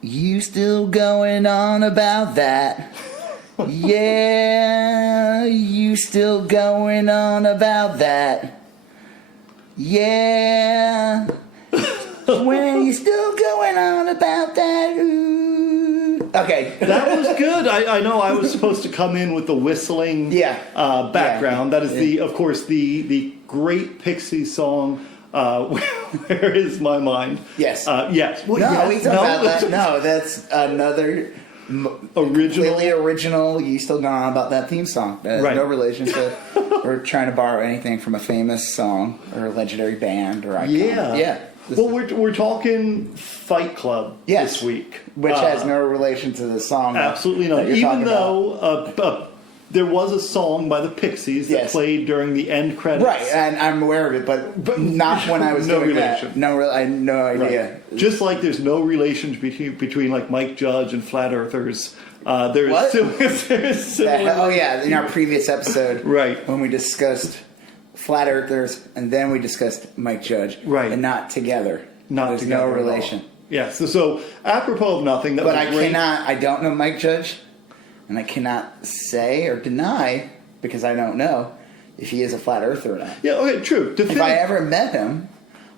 You still going on about that? Yeah, you still going on about that? Yeah, when you still going on about that? Ooh. Okay, that was good. I know I was supposed to come in with the whistling background. That is of course the great Pixies song. Where is my mind? Yes. Yes. Well, no, we talked about that. No, that's another completely original. You still going on about that theme song? Right. No relation to or trying to borrow anything from a famous song or a legendary band or icon. Yeah. Well, we're talking Fight Club this week, which has no relation to the song. Absolutely not. Even though there was a song by the Pixies that played during the end credits. Right, and I'm aware of it, but not when I was doing relation. That. I had no idea. Right. Just like there's no relation between like Mike Judge and Flat Earthers. There's similar. Oh yeah, in our previous episode, right, when we discussed Flat Earthers, and then we discussed Mike Judge, right, and not together. There's no relation. Yes. So apropos of nothing. But I don't know Mike Judge. And I cannot say or deny, because I don't know, if he is a flat earther or not. Yeah, okay, true. If I ever met him,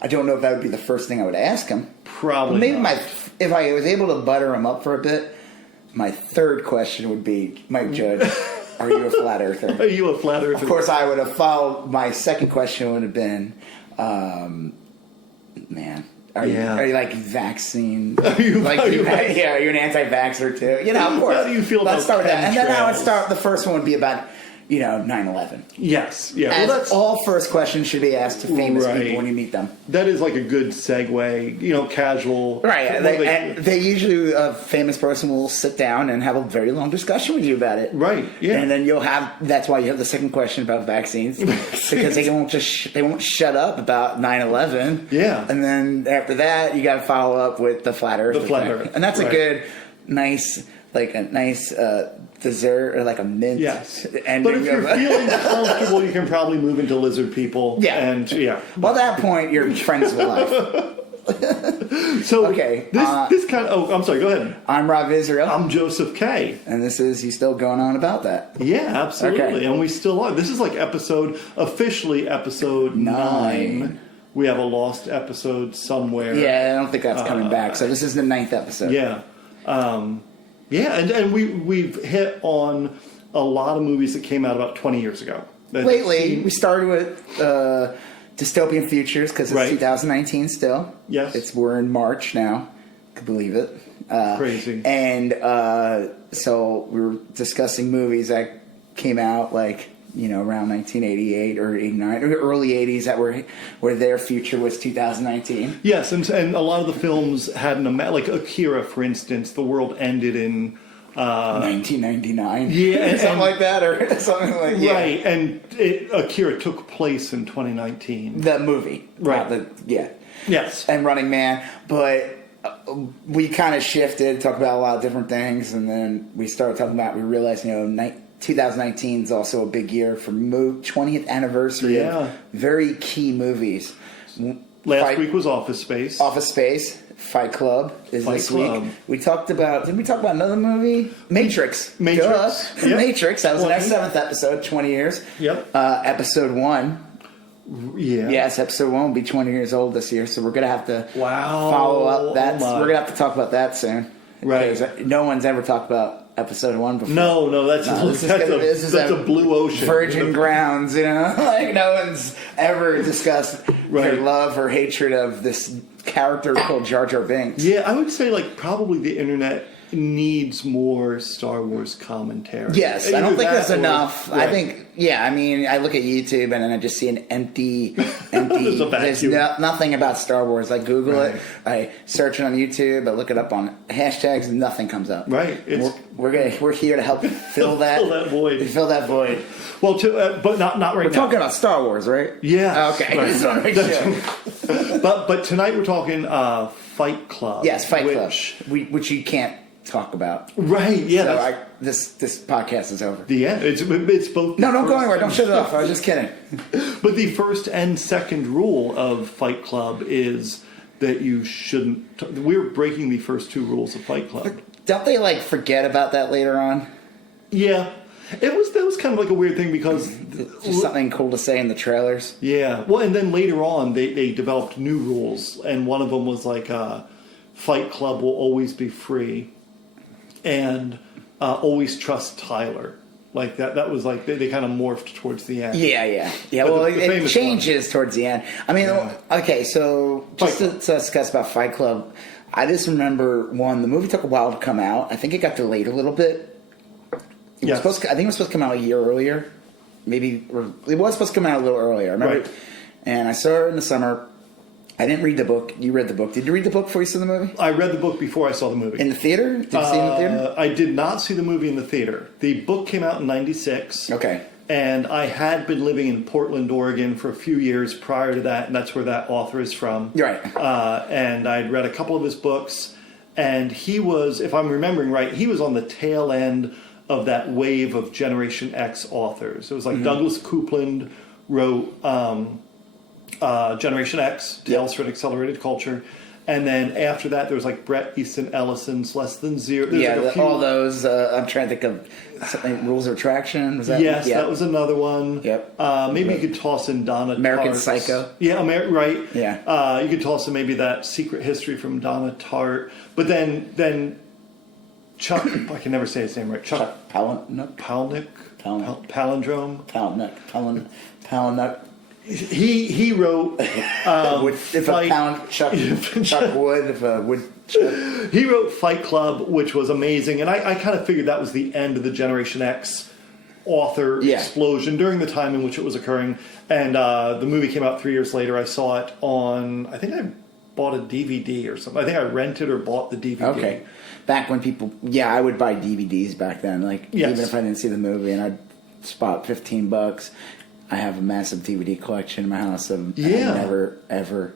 I don't know if that would be the first thing I would ask him. Probably maybe not. If I was able to butter him up for a bit, my third question would be, Mike Judge, are you a flat earther? Are you a flat earther? Of course, I would have followed. My second question would have been, Are you like vaccine? Are you an anti-vaxxer too? You know, of course. How do you feel about start with that? And then I would chemtrails? start. The first one would be about 9/11. Yes, yeah. Well, that's all first questions should be asked to famous people when you meet them. That is like a good segue. Casual. Right. They usually a famous person will sit down and have a very long discussion with you about it. Right. Yeah. And then you'll have. That's why you have the second question about vaccines because they won't shut up about 9/11. Yeah. And then after that, you got to follow up with the flat Earth. And that's a good, nice dessert or like a mint. Yes. But if you're feeling comfortable, you can probably move into lizard people. Yeah. And Well, at that point, you're friends for life. So okay, this kind of. Oh, I'm sorry. Go ahead. I'm Rob Israel. I'm Joseph K. And this is You Still Going On About That? Yeah, absolutely. Okay. And we still are. This is like officially episode 9. We have a lost episode somewhere. Yeah, I don't think that's coming back. So this is the 9th episode. Yeah. And we've hit on a lot of movies that came out about 20 years ago. Lately, we started with dystopian futures because it's 2019 still. Yes. We're in March now. Could believe it. Crazy. And so we were discussing movies that came out around 1988 or 89 or early 80s that where their future was 2019. Yes, and a lot of the films had like Akira, for instance. The world ended in 1999. Yeah, something like that, or something like that. Right, and Akira took place in 2019. The movie, right? Yes, and Running Man, but. We kind of shifted, talked about a lot of different things, and then we started talking about. We realized, 2019 is also a big year for 20th anniversary of very key movies. Last week was Office Space. Office Space. Fight Club is this week. We talked about. Did we talk about another movie? Matrix. Matrix. Yep. Matrix. That was in our 7th episode. 20 years. Yep. Episode 1. Yeah. Yes, episode 1 will be 20 years old this year, so we're gonna have to follow up that. We're gonna have to talk about that soon. Right. No one's ever talked about episode 1 before. No, that's a blue ocean. Virgin grounds, like no one's ever discussed their love or hatred of this character called Jar Jar Binks. Yeah, I would say probably the internet needs more Star Wars commentary. Yes, I don't think there's enough. Right. I think, I look at YouTube and then I just see an empty there's nothing about Star Wars. I Google it, I search it on YouTube, I look it up on hashtags, and nothing comes up. Right. We're here to help fill that void. Fill that void. Well, but not right now. We're talking about Star Wars, right? Yeah. Okay. Right. Sorry. But tonight we're talking Fight Club. Yes, Fight Club, which you can't talk about. Right, yeah. So this podcast is over. The end. It's both. No, don't go anywhere. Don't shut it off. I was just kidding. But the first and second rule of Fight Club is that you shouldn't. We're breaking the first 2 rules of Fight Club. Don't they like forget about that later on? Yeah, that was kind of like a weird thing because just something cool to say in the trailers. Yeah, well, and then later on they developed new rules, and one of them was like Fight Club will always be free, and always trust Tyler. Like that was like they kind of morphed towards the end. Yeah. Well, it changes towards the end. I mean, okay, so just to discuss about Fight Club, I just remember the movie took a while to come out. I think it got delayed a little bit. I think it was supposed to come out a year earlier. Maybe it was supposed to come out a little earlier. I remember, and I saw it in the summer. I didn't read the book. You read the book. Did you read the book before you saw the movie? I read the book before I saw the movie. In the theater? Did you see it in the theater? I did not see the movie in the theater. The book came out in '96. Okay. And I had been living in Portland, Oregon for a few years prior to that, and that's where that author is from. Right. And I'd read a couple of his books, and he was, if I'm remembering right, he was on the tail end of that wave of Generation X authors. It was like Douglas Coupland wrote Generation X, Tales from Accelerated Culture. And then after that, there was like Bret Easton Ellison's Less Than Zero. There's all those. I'm trying to think of something. Rules of Attraction. Was that? Yes, that was another one. Yep. Maybe you could toss in Donna American Tartt's. Psycho. Yeah, right. Yeah. You could toss in maybe that Secret History from Donna Tartt. But then Chuck, I can never say his name right. Chuck Palahniuk. Palindrome. Palahniuk. He wrote Chuck Wood. He wrote Fight Club, which was amazing, and I kind of figured that was the end of the Generation X author explosion during the time in which it was occurring. And the movie came out 3 years later. I saw it on, I think I bought a DVD or something. I think I rented or bought the DVD. Okay. Back when people, I would buy DVDs back then. Even if I didn't see the movie, and I'd spot $15. I have a massive DVD collection in my house, and I never, ever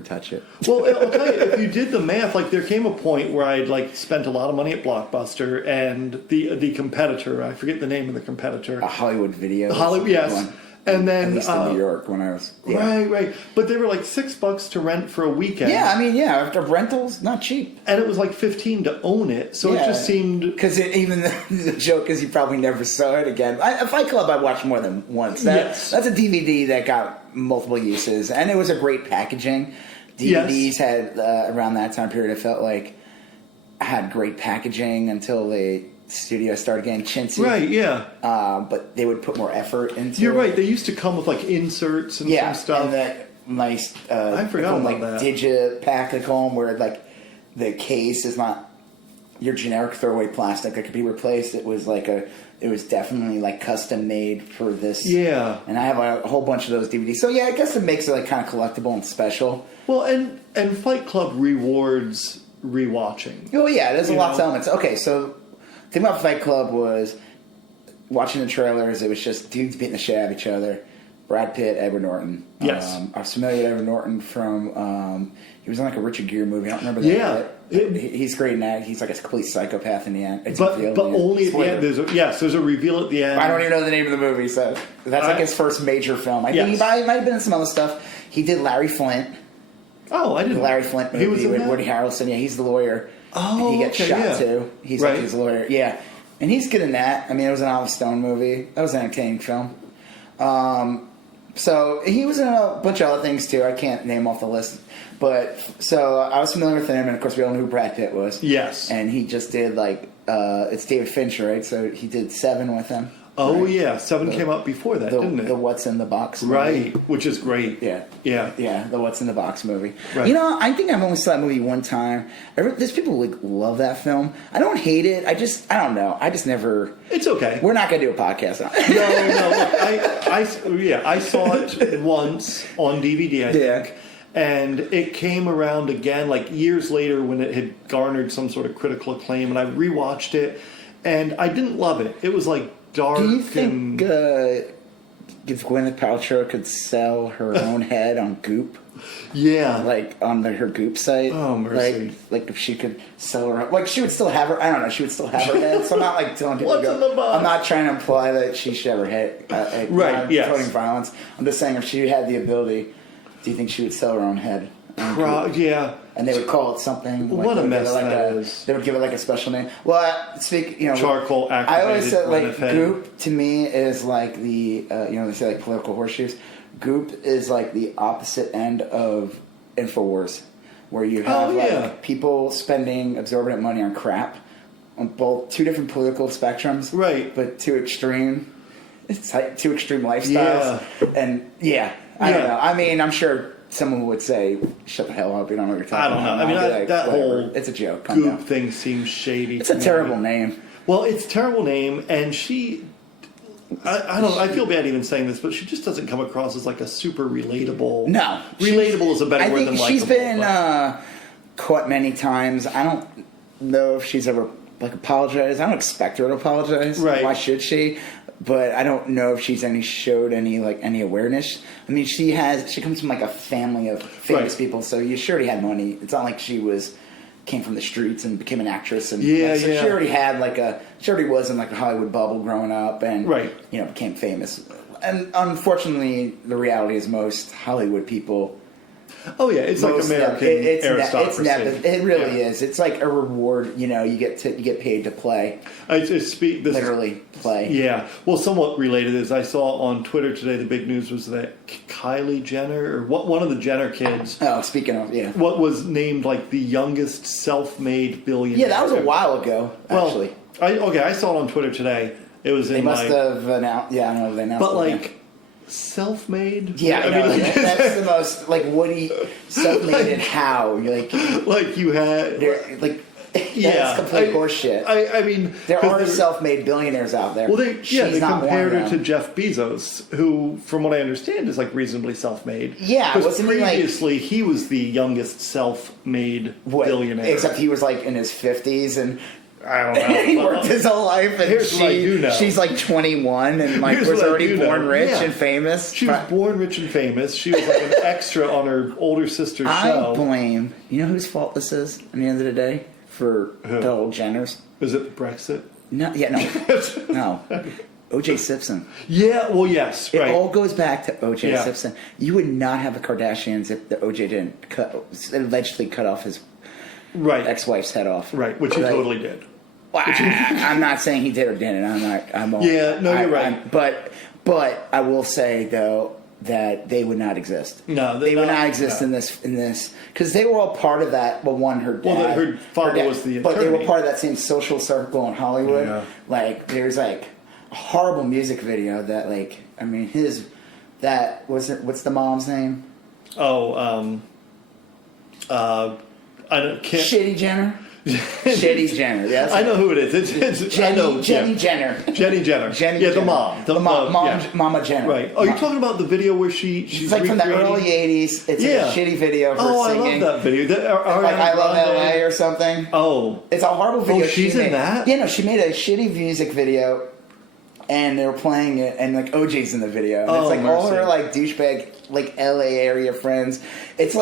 touch it. Well, I'll tell you, if you did the math, there came a point where I'd spent a lot of money at Blockbuster, and the competitor, I forget the name of the competitor. A Hollywood Video. Yes. And then at least in New York when I was right. But they were $6 to rent for a weekend. Yeah, after rentals, not cheap. And it was $15 to own it, so it just seemed because even the joke is you probably never saw it again. Fight Club I watched more than once. That's a DVD that got multiple uses, and it was a great packaging. DVDs had around that time period. It felt like had great packaging until the studio started getting chintzy. Right, yeah. But they would put more effort into You're right. They used to come with inserts and some stuff. And that nice I forgot about that. Digipack they call them, where the case is not your generic throwaway plastic that could be replaced. It was it was definitely custom made for this. Yeah. And I have a whole bunch of those DVDs. So I guess it makes it kind of collectible and special. Well, and Fight Club rewards rewatching. Oh yeah, there's a lot of elements. Okay, so the thing about Fight Club was watching the trailers. It was just dudes beating the shit out of each other. Brad Pitt, Edward Norton. Yes, I was familiar with Edward Norton from he was in a Richard Gere movie. I don't remember that. Yeah, he's great in that. He's a complete psychopath in the end. But only at the end. There's a reveal at the end. I don't even know the name of the movie, so that's his first major film. I think he might have been in some other stuff. He did Larry Flint. Oh, I didn't. The Larry Flint movie with Woody Harrelson. Yeah, he's the lawyer. Oh, and he gets shot too. He's he's a lawyer. Yeah, and he's good in that. I mean, it was an Oliver Stone movie. That was an entertaining film. So he was in a bunch of other things too. I can't name off the list, but so I was familiar with him, and of course we all knew who Brad Pitt was. Yes, and he just did it's David Fincher, right? So he did Seven with him. Oh right? yeah, Seven came out before that, didn't it? The What's in the Box movie. Right, which is great. Yeah, the What's in the Box movie. Right. I think I've only saw that movie one time. There's people who love that film. I don't hate it. I don't know. I just never. It's okay. We're not gonna do a podcast on it. No. I saw it once on DVD. I think. And it came around again years later when it had garnered some sort of critical acclaim, and I rewatched it, and I didn't love it. It was dark. Do you think if Gwyneth Paltrow could sell her own head on Goop? Yeah. On her Goop site? Oh, mercy. If she could sell her own... she would still have her... I don't know. She would still have her head. So I'm not telling people What's in the box? I'm not trying to imply that she should have her head. Right, yes. Promoting violence. I'm just saying if she had the ability, do you think she would sell her own head Yeah. And they would call it something. What a mess that is. They would give it like a special name. Well, charcoal activated. I always said like Goop to me is like the they say like political horseshoes. Goop is like the opposite end of InfoWars, where you have people spending exorbitant money on crap on both two different political spectrums, right? But two extreme lifestyles, and I don't know. I mean, I'm sure someone would say, "Shut the hell up! You don't know what you're talking about." I don't know. I mean, that whole it's a joke. Goop thing seems shady. It's a terrible name. Well, it's a terrible name, and she. I don't know. I feel bad even saying this, but she just doesn't come across as like a super relatable. No, relatable is a better word than likable. She's been caught many times. I don't know if she's ever apologized. I don't expect her to apologize. Right? Why should she? But I don't know if she's showed any awareness. I mean, she comes from like a family of famous people, so she already had money. It's not like she came from the streets and became an actress, and she already had she already was in like a Hollywood bubble growing up, and became famous. And unfortunately, the reality is most Hollywood people. Oh yeah, it's like American aristocracy. It really is. It's like a reward. You get paid to play. Literally play. Yeah. Well, somewhat related is I saw on Twitter today the big news was that Kylie Jenner or one of the Jenner kids. Oh, speaking of what was named like the youngest self-made billionaire. Yeah, that was a while ago. Actually, I saw it on Twitter today. It was they must have announced. Yeah, I don't know if they announced. But like. Self-made? Yeah, I mean, that's the most Woody self-made and how you you had that's complete horseshit. I mean, there are self-made billionaires out there. Well, they compared her to Jeff Bezos, who, from what I understand, is reasonably self-made. Yeah, because previously he was the youngest self-made billionaire, except he was in his 50s and. I don't know. He worked his whole life, and here's what I do know. She's 21 and was already born rich and famous. She was born rich and famous. She was an extra on her older sister's show. I blame. You know whose fault this is? At the end of the day, for the old Jenners. Is it Brexit? No. No. O.J. Simpson. Yeah. Well, yes. It all goes back to O.J. Simpson. You would not have the Kardashians if the O.J. didn't allegedly cut off his ex-wife's head off. Right, which he totally did. Well, I'm not saying he did or didn't. You're right. But I will say though that they would not exist. No, they would not exist in this because they were all part of that. Well, her dad. Well, her father was the attorney. But they were part of that same social circle in Hollywood. Yeah. There's a horrible music video that what's the mom's name? Oh, I don't. Shitty Jenner. Jenny Jenner, yes. I know who it is. It's Jenny Jenner. Jenny Jenner. The mom. The mom, Mama Jenner. Right. Oh, you're talking about the video where she's it's from the early 80s. It's a shitty video of her singing. I love that video. I Love L.A. or something. Oh. It's a horrible video. Oh, she's in that? Yeah, no, she made a shitty music video, and they were playing it, and OJ's in the video. And it's all her douchebag L.A. area friends. It's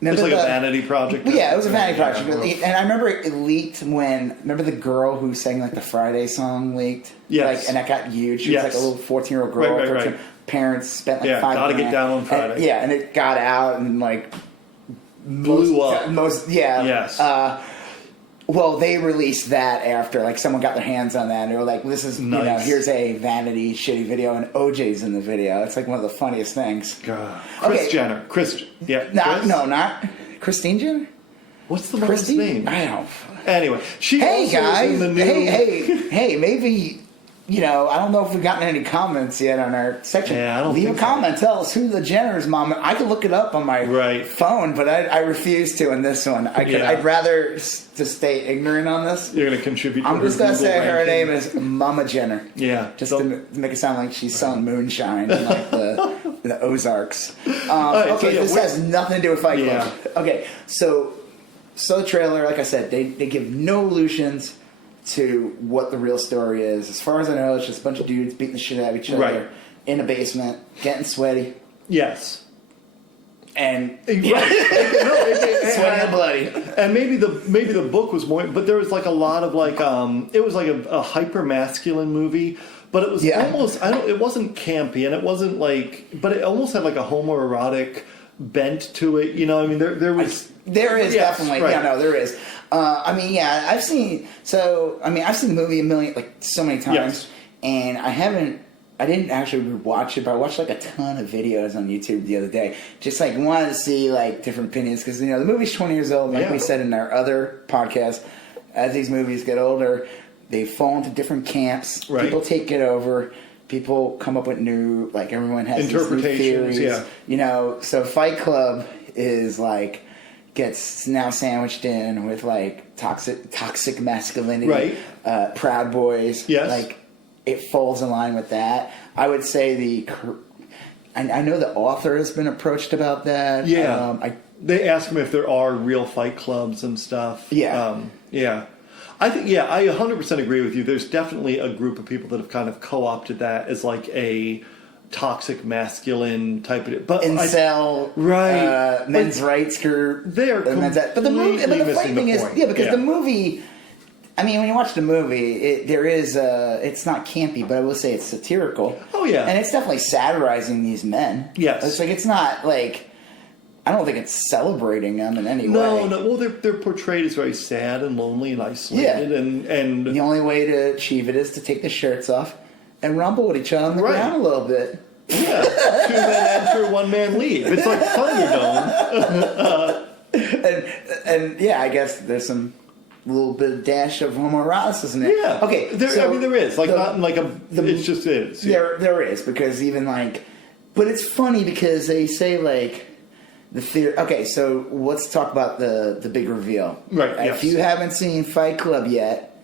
It's a vanity project. Yeah, it was a vanity project. And I remember it leaked remember the girl who sang the Friday song leaked? Yes. And that got huge. She was a little 14-year-old girl. Right. Parents spent $5 gotta get down on Friday. And it got out and blew up. Yes. Well, they released that after someone got their hands on that, and they were like, "This is nice. Here's a vanity shitty video, and OJ's in the video." It's one of the funniest things. God. Kris Jenner. No, not Christine Jenner. What's the mom's name? I don't. Anyway, she guys, is in the new. Hey, maybe. I don't know if we've gotten any comments yet on our section. Yeah, I don't Leave a comment. Tell us who the Jenner's mom. I could look it up on my phone, but I refuse to in this one. I'd rather just stay ignorant on this. You're going to contribute. I'm just going to say her name is Mama Jenner. Yeah, just to make it sound like she's selling moonshine in the Ozarks. This has nothing to do with Fight Club. Okay, so the trailer, like I said, they give no allusions to what the real story is. As far as I know, it's just a bunch of dudes beating the shit out of each other in a basement, getting sweaty. Yes. And sweaty and bloody. And maybe the book was more, but there was a lot of it was a hyper masculine movie, but it was almost it wasn't campy, and it wasn't but it almost had a homoerotic bent to it. You know, I mean, there was... There is definitely, right. yeah, no, there is. I mean, yeah, I've seen the movie so many times, Yes. and I didn't actually rewatch it, but I watched like a ton of videos on YouTube the other day. Just like wanted to see like different opinions, because, you know, the movie's 20 years old, like we said in our other podcast. As these movies get older, they fall into different camps. Right. People take it over. People come up with new, like, everyone has these new interpretations, theories. yeah. You know, so Fight Club is like... gets now sandwiched in with like toxic masculinity, right? Proud Boys, yes. Like it falls in line with that. I would say I know the author has been approached about that. Yeah, they ask him if there are real fight clubs and stuff. Yeah, yeah. I think I 100% agree with you. There's definitely a group of people that have kind of co-opted that as like a toxic masculine type of, but incel, right? Men's rights group. They're but the movie, the funny thing is, because the movie. I mean, when you watch the movie, it's not campy, but I will say it's satirical. Oh yeah, and it's definitely satirizing these men. Yes, it's like it's not like I don't think it's celebrating them in any way. No. Well, they're portrayed as very sad and lonely and isolated, and the only way to achieve it is to take the shirts off and rumble with each other on the ground a little bit. Yeah, 2 men enter, 1 man leave. It's like Thunderdome. and yeah, I guess there's some little bit of dash of homoeroticism in it. Yeah. Okay. I mean, there is not like it just is. Yeah. There is, because even like, but it's funny because they say like the theory. Okay, so let's talk about the big reveal. Right. If you haven't seen Fight Club yet,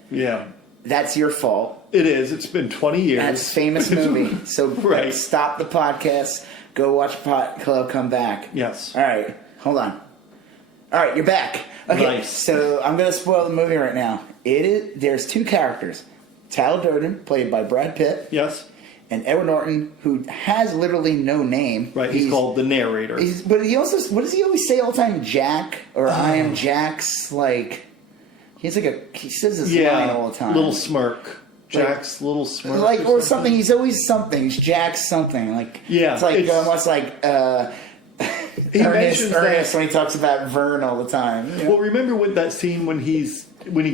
that's your fault. It is. It's been 20 years. That's a famous movie. So stop the podcast, go watch Fight Club, come back. Yes. All right. Hold on. All right, you're back. Okay, nice. So I'm going to spoil the movie right now. There's 2 characters. Tyler Durden, played by Brad Pitt. Yes. And Edward Norton, who has literally no name. Right, he's called the narrator. But he also, what does he always say all the time? Jack, or I am Jack's, like, he says this line all the time. Little smirk. Jack's little smirk. Like, or something. He's always something. He's Jack's something. Like, it's like almost like Ernest when he talks about Vern all the time. You know? Well, remember with that scene when he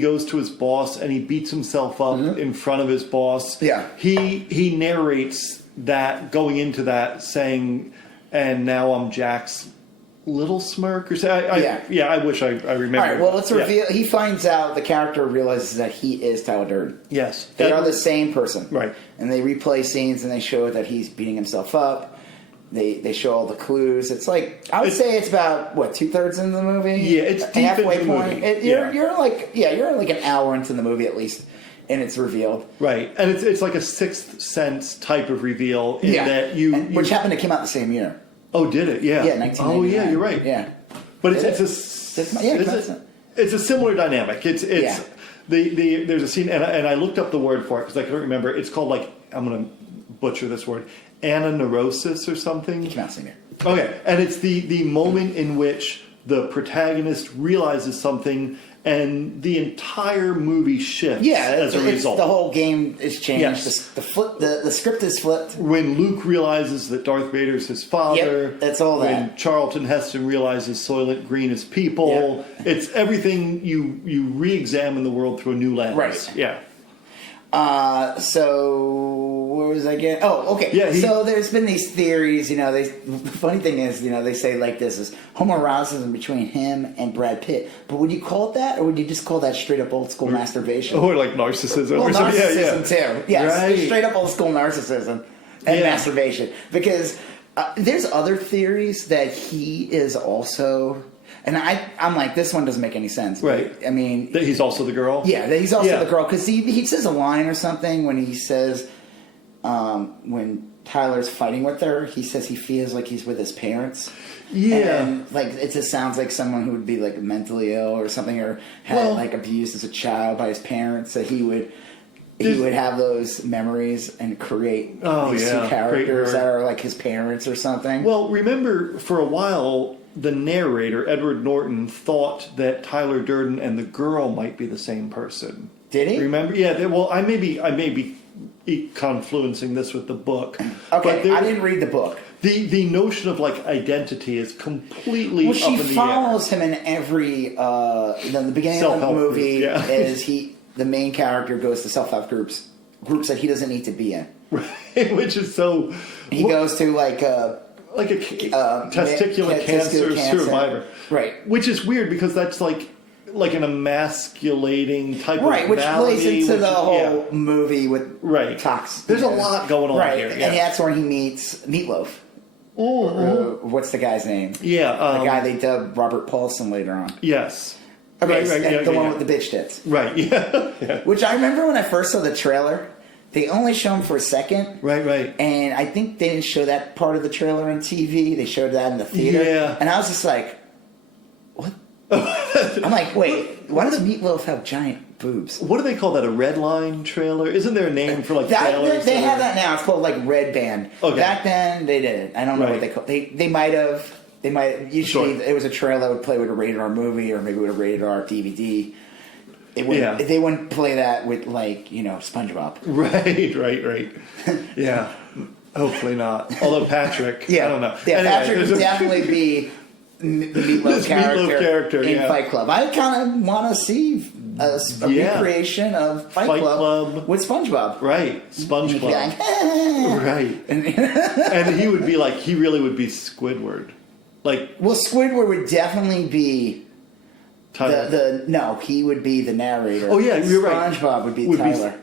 goes to his boss and he beats himself up in front of his boss? Yeah. He narrates that, going into that, saying, and now I'm Jack's little smirk, or say, I wish I remember. All right, well, let's reveal. He finds out, the character realizes that he is Tyler Durden. Yes, they are the same person, right? And they replay scenes and they show that he's beating himself up. They show all the clues. It's like, I would say it's about 2/3 into the movie. Yeah, it's deep halfway into the point. movie. You're like an hour into the movie at least, and it's revealed. Right, and it's like a Sixth Sense type of reveal in that which happened to come out the same year. Oh, did it? Yeah. Yeah, 1999. Oh, yeah, you're right. Yeah. But it's a similar dynamic. It's there's a scene, and I looked up the word for it because I couldn't remember. It's called, like, I'm going to butcher this word, ananeurosis or something. It came out the same year. Okay, and it's the moment in which the protagonist realizes something and the entire movie shifts as a result. The whole game is changed. Yes. The script is flipped. When Luke realizes that Darth Vader is his father. Yep, that's all when Charlton Heston realizes Soylent Green is people. Yep. It's everything you re-examine the world through a new lens. Right. Yeah. So where was I getting? Oh, okay. Yeah, so there's been these theories. The funny thing is, they say like this is homoeroticism between him and Brad Pitt. But would you call it that, or would you just call that straight up old school masturbation? Or like narcissism? Well, or something. Narcissism too. Yes, right. Straight up old school narcissism and masturbation. Because there's other theories that he is also. And I'm like, this one doesn't make any sense. Right. I mean... That he's also the girl? Yeah, that he's also the girl. Because he says a line or something when he says... when Tyler's fighting with her, he says he feels like he's with his parents. Yeah. And like, it just sounds like someone who would be like mentally ill or something, or had like abused as a child by his parents, that he would have those memories and create these 2 characters that are like his parents or something. Well, remember, for a while... the narrator, Edward Norton, thought that Tyler Durden and the girl might be the same person. Did he? Remember? Yeah. Well, I may be confluencing this with the book. Okay, I didn't read the book. The notion of like identity is completely Well, up she in the air. follows him in every. The beginning of the Self-help movie groups, yeah. is the main character goes to self-help groups that he doesn't need to be in. Right, which is so. He goes to like a testicular cancer survivor, right? Which is weird because that's like an emasculating type right, of which plays into the whole yeah. movie with right. tox. There's a lot going on right, here, yeah. and that's where he meets Meatloaf. What's the guy's name? Yeah, the guy they dubbed Robert Paulson later on. Yes. Okay, right, the one with the bitch tits. Right. Yeah. Which I remember when I first saw the trailer. They only show him for a second. Right. And I think they didn't show that part of the trailer on TV. They showed that in the theater. Yeah. And I was just like, what? I'm like, wait, why does Meatloaf have giant boobs? What do they call that? A red line trailer? Isn't there a name for like trailers? They have that now. It's called like Red Band. Okay. Back then, they didn't. I don't know what they call it. They might have. Usually, it was a trailer that would play with a rated R movie or maybe with a rated R DVD. They wouldn't play that with SpongeBob. Right. Yeah. Hopefully not. Although Patrick, I don't know. Yeah, anyway, Patrick would definitely be the Meatloaf character in Fight Club. I kind of want to see a recreation of Fight Club with SpongeBob. Right, SpongeBob. Like, right. And he would be like, he really would be Squidward. Squidward would definitely be Tyler. he would be the narrator. Oh yeah, you're right. SpongeBob would be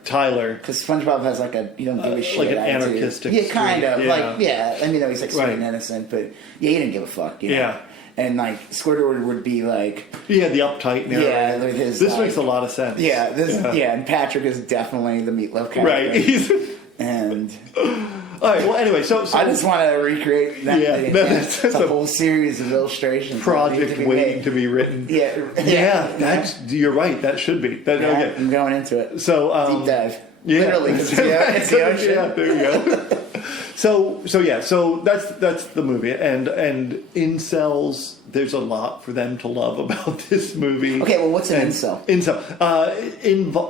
Tyler. Because SpongeBob has you don't give a shit. Like an anarchistic. Yeah, kind of. Yeah. I mean, he's like sweet and innocent, but he didn't give a fuck. You know? Yeah. And Squidward would be like. Yeah, the uptight narrator. Yeah, with his. This makes a lot of sense. Yeah, and Patrick is definitely the Meatloaf character. Right. And. All right. Well, anyway, so I just want to recreate that. Yeah, that's a whole series of illustrations. Project waiting to be written. Yeah. You're right. That should be. Okay. I'm going into it. So deep dive. Yeah, Literally, it's the ocean. Yeah, there you go. So that's the movie, and incels. There's a lot for them to love about this movie. Okay, well, what's an incel?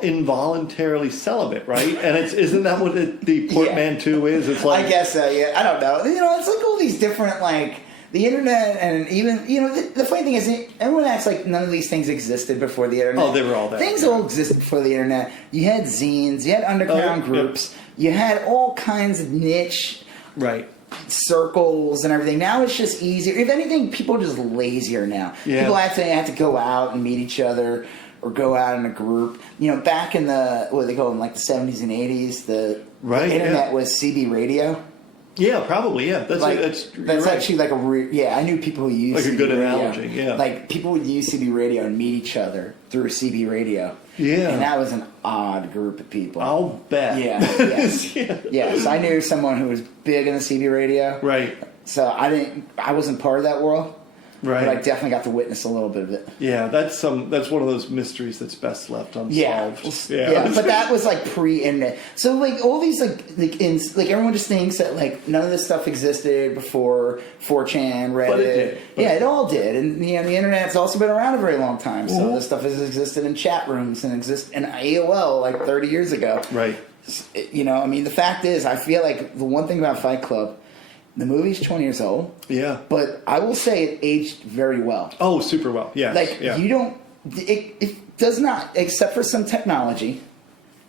Involuntarily celibate, right? And isn't that what the portmanteau is? It's like, I guess so. Yeah, I don't know. It's like all these different the internet, and even the funny thing is everyone acts like none of these things existed before the internet. Oh, they were all there. Things all existed before the internet. You had zines, you had underground groups, you had all kinds of niche circles and everything. Now it's just easier. If anything, people are just lazier now. Yeah. People actually have to go out and meet each other or go out in a group. Back in the what do they call them, the 70s and 80s, the internet was CB radio. Yeah, probably. Yeah, that's actually I knew people who used CB a good radio. analogy. Yeah, people would use CB radio and meet each other through CB radio. Yeah, and that was an odd group of people. I'll bet. Yeah, yes. I knew someone who was big in the CB radio. Right. So I wasn't part of that world. Right. But I definitely got to witness a little bit of it. Yeah, that's one of those mysteries that's best left unsolved. Yeah, but that was pre-internet. So all these everyone just thinks that none of this stuff existed before 4chan, Reddit. But it did. It all did, and the internet's also been around a very long time. So this stuff has existed in chat rooms and exist in AOL 30 years ago. Right. The fact is, I feel like the one thing about Fight Club. The movie's 20 years old. Yeah. But I will say it aged very well. Oh, super well. Yeah. You don't... It does not, except for some technology,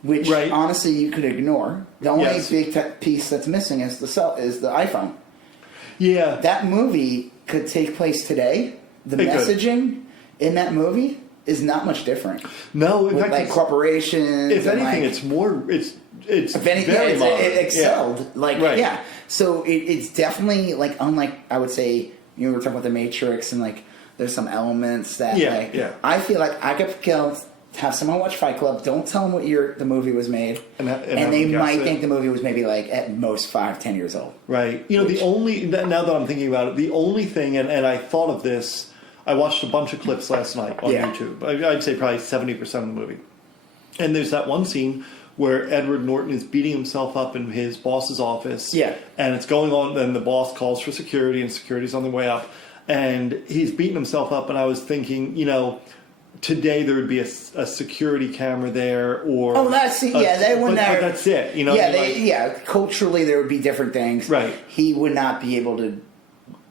which honestly you could ignore. The only big piece that's missing is the iPhone. Yeah. That movie could take place today. The messaging in that movie is not much different. No, in fact... corporations... If anything, it's more... It's if anything, it excelled. So it's definitely unlike I would say we were talking about the Matrix and there's some elements that I feel like I could have someone watch Fight Club. Don't tell them what year the movie was made, and they might think the movie was maybe at most 5-10 years old. Right. The only now that I'm thinking about it, the only thing and I thought of this. I watched a bunch of clips last night on YouTube. I'd say probably 70% of the movie, and there's that one scene where Edward Norton is beating himself up in his boss's office. Yeah. And it's going on, then the boss calls for security, and security's on the way up. And he's beating himself up, and I was thinking, today there would be a security camera there, or they wouldn't. But that's it, you know. Culturally there would be different things. Right. He would not be able to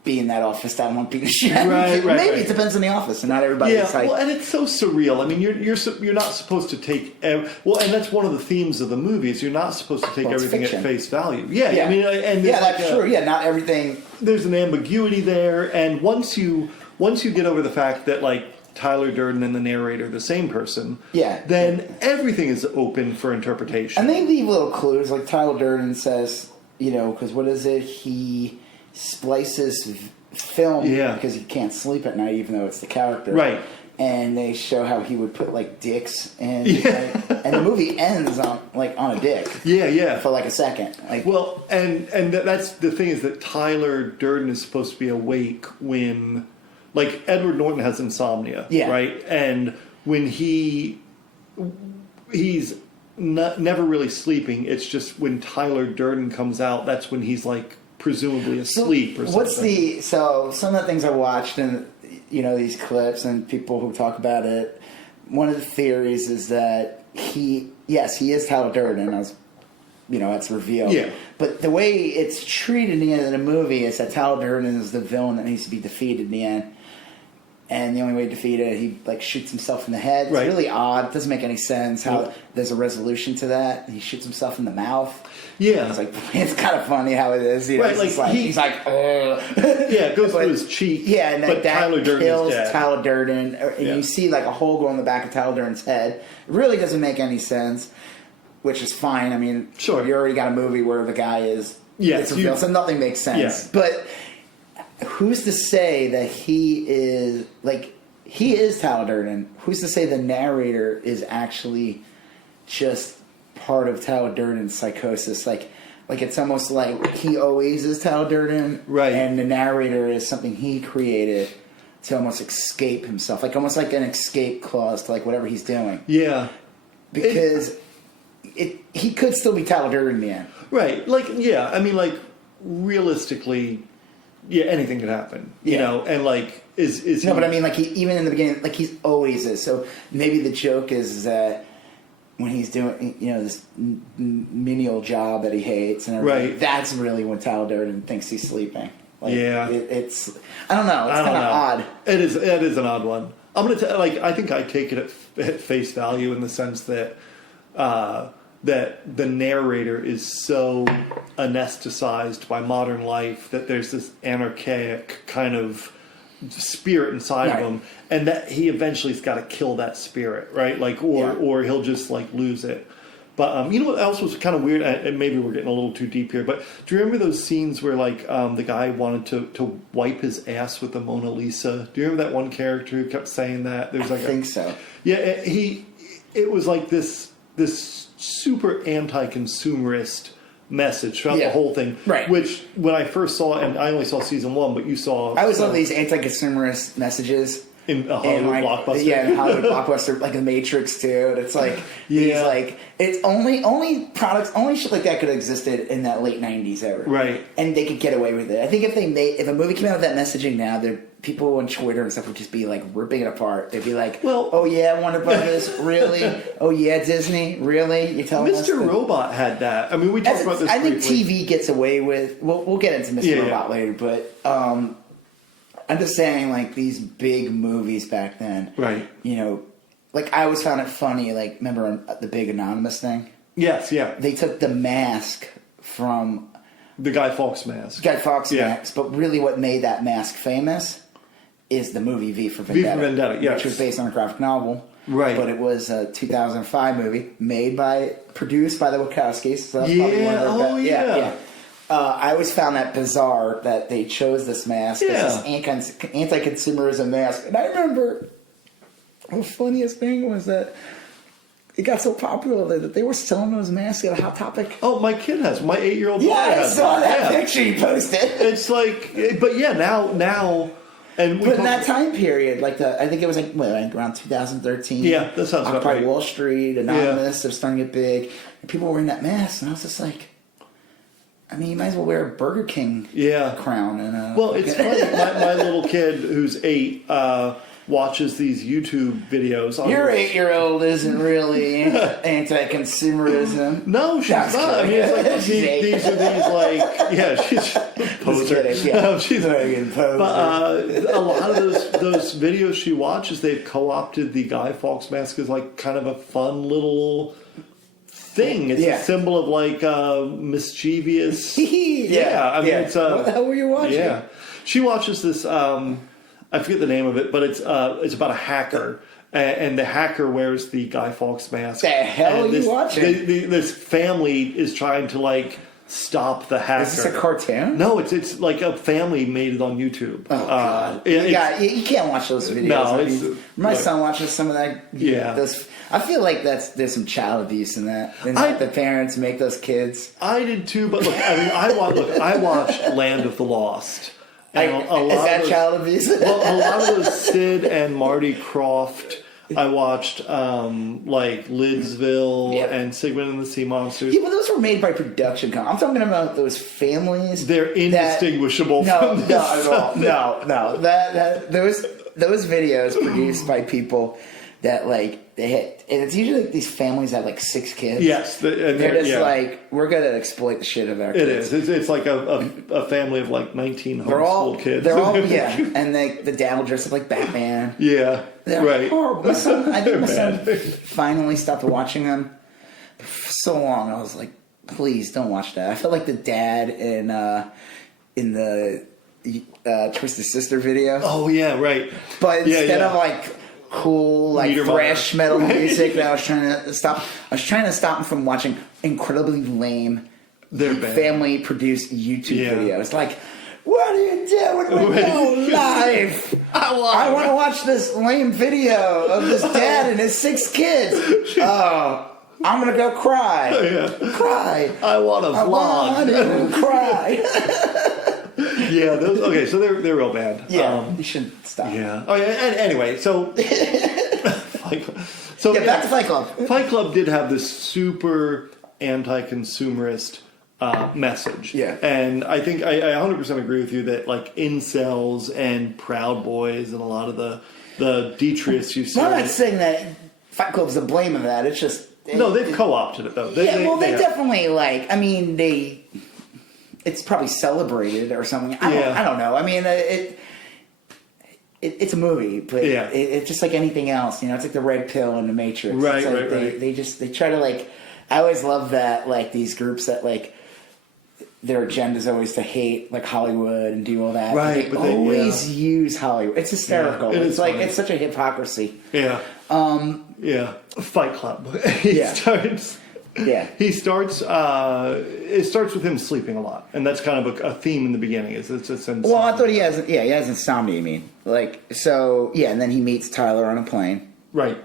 be in that office that one piece of shit. Right. Maybe it depends on the office, and not everybody's like. Well, and it's so surreal. I mean, you're not supposed to take and that's one of the themes of the movie is you're not supposed to take everything fiction. at face value. Yeah. I mean, and that's true. Yeah, not everything. There's an ambiguity there, and once you get over the fact that like Tyler Durden and the narrator are the same person, then everything is open for interpretation. And they leave little clues, like Tyler Durden says, because what is it? He splices film because he can't sleep at night, even though it's the character. Right. And they show how he would put like dicks and the movie ends on a dick. Yeah. For like a second. And that's the thing is that Tyler Durden is supposed to be awake when, like, Edward Norton has insomnia, right? And when he's never really sleeping, it's just when Tyler Durden comes out, that's when he's like presumably asleep or something. So some of the things I watched and these clips and people who talk about it, one of the theories is that he is Tyler Durden, as it's revealed. Yeah. But the way it's treated in the end of the movie is that Tyler Durden is the villain that needs to be defeated in the end. And the only way to defeat it, he shoots himself in the head. It's really odd. It doesn't make any sense how there's a resolution to that. He shoots himself in the mouth. Yeah. It's kind of funny how it is. Right, he's like, ugh. Yeah, it goes through his cheek. Yeah, and but that Tyler Durden kills is dead. Tyler Durden. And you see like a hole go in the back of Tyler Durden's head. It really doesn't make any sense, which is fine. I mean, sure. You already got a movie where the guy is... Yes. So nothing makes sense. Yeah. But who's to say that he is Tyler Durden? Who's to say the narrator is actually just part of Tyler Durden's psychosis? Like it's almost like he always is Tyler Durden, right? And the narrator is something he created to almost escape himself, almost like an escape clause to whatever he's doing. Yeah, because he could still be Tyler Durden in the end, right? I mean, realistically, anything could happen, you know, and is no, but I mean, even in the beginning, he's always is. So maybe the joke is that when he's doing, this menial job that he hates and everything, that's really when Tyler Durden thinks he's sleeping. It's I don't know. It's kind of odd. It is an odd one. I'm gonna I think I take it at face value in the sense that that the narrator is so anesthetized by modern life that there's this anarchic kind of spirit inside of him, and that he eventually's got to kill that spirit, right? Or he'll just lose it. But you know what else was kind of weird, and maybe we're getting a little too deep here, but do you remember those scenes where the guy wanted to wipe his ass with the Mona Lisa? Do you remember that one character who kept saying that? There's I think so. Yeah, it was like this super anti-consumerist message throughout the whole thing. Right. Which, when I first saw it, and I only saw season 1, but you saw... I always love these anti-consumerist messages. In a Hollywood blockbuster. Yeah, in Hollywood blockbuster, like The Matrix, too. And it's it's only shit like that could have existed in that late 90s era. Right. And they could get away with it. I think if a movie came out with that messaging now, people on Twitter and stuff would just be ripping it apart. They'd be like, well, oh yeah, Warner Brothers, really? Oh yeah, Disney, really? You're telling us? Mr. Robot had that. I mean, we talked about this I briefly. think TV gets away with... We'll get into Mr. Robot later, but... I'm just saying, these big movies back then. Right. I always found it funny, remember the big Anonymous thing? Yes, yeah. They took the mask from... The Guy Fawkes mask. Mask, but really what made that mask famous is the movie V for Vendetta. V for Vendetta, yes. Which was based on a graphic novel. Right. But it was a 2005 movie, produced by the Wachowskis. So that's probably one of their yeah. I always found that bizarre that they chose this mask as this anti-consumerism mask. And I remember the funniest thing was that it got so popular that they were selling those masks at a Hot Topic. Oh, my kid has. My 8-year-old boy has. I saw that picture you posted. It's but now... And but in that time period, I think it was around 2013. Yeah, that sounds about right. Wall Street, Anonymous, they're starting to get big. And people were wearing that mask, and I was just like... I mean, you might as well wear a Burger King crown. And well, it's funny. My little kid, who's 8, watches these YouTube videos. Your 8-year-old isn't really anti-consumerism. No, she's not. I mean, it's like these are these like she's poser. She's very good poser. But a lot of those videos she watches, they've co-opted the Guy Fawkes mask as like kind of a fun little thing. It's a symbol of like mischievous. I mean, it's what the hell were you watching? Yeah, she watches this. I forget the name of it, but it's about a hacker. And the hacker wears the Guy Fawkes mask. The hell are you watching? This family is trying to like stop the hacker. Is this a cartoon? No, it's like a family made it on YouTube. Oh God! You can't watch those videos. No, my son watches some of that. Yeah, I feel like there's some child abuse in that. And the parents make those kids. I did too, but look, I mean, I watched Land of the Lost. And is that child abuse? Well, a lot of those Sid and Marty Krofft. I watched like Lidsville and Sigmund and the Sea Monsters. Yeah, but those were made by production companies. I'm talking about those families. They're indistinguishable from this. No. Those videos produced by people that like they had, and it's usually like these families have like 6 kids. Yes, they're just like, we're gonna exploit the shit out of our kids. It is. It's like a family of like 19 homeschooled kids. They're all and the dad will dress up like Batman. Yeah, they're right. horrible. I think my son finally stopped watching them. For so long, I was like, please don't watch that. I felt like the dad in the Twisted Sister video. Oh yeah, right. But instead of like cool like thrash metal music that I was trying to stop him from watching incredibly lame family produced YouTube videos. Like, what are you doing with your life? I want to watch this lame video of this dad and his 6 kids. Oh, I'm gonna go cry. Cry. I want to vlog. I want to cry. Yeah, those. Okay, so they're real bad. Yeah, you should stop. Yeah. Oh, yeah. Anyway, so back to Fight Club. Fight Club did have this super anti-consumerist message. Yeah, and I think I 100% agree with you that like incels and Proud Boys and a lot of the detritus you see. I'm not saying that Fight Club's the blame of that. It's just they've co-opted it though. They definitely like. I mean, it's probably celebrated or something. I don't know. I mean, it's a movie, but it's just like anything else. You know, it's like the red pill in the Matrix. Right, right. They try to like. I always love that like these groups that like their agenda is always to hate like Hollywood and do all that. Right, but they always use Hollywood. It's hysterical. Yeah, it's like funny. It's such a hypocrisy. Yeah. Fight Club. He starts. It starts with him sleeping a lot, and that's kind of a theme in the beginning. It's well, I thought he has. Yeah, he has insomnia. You mean like so? Yeah, and then he meets Tyler on a plane. Right.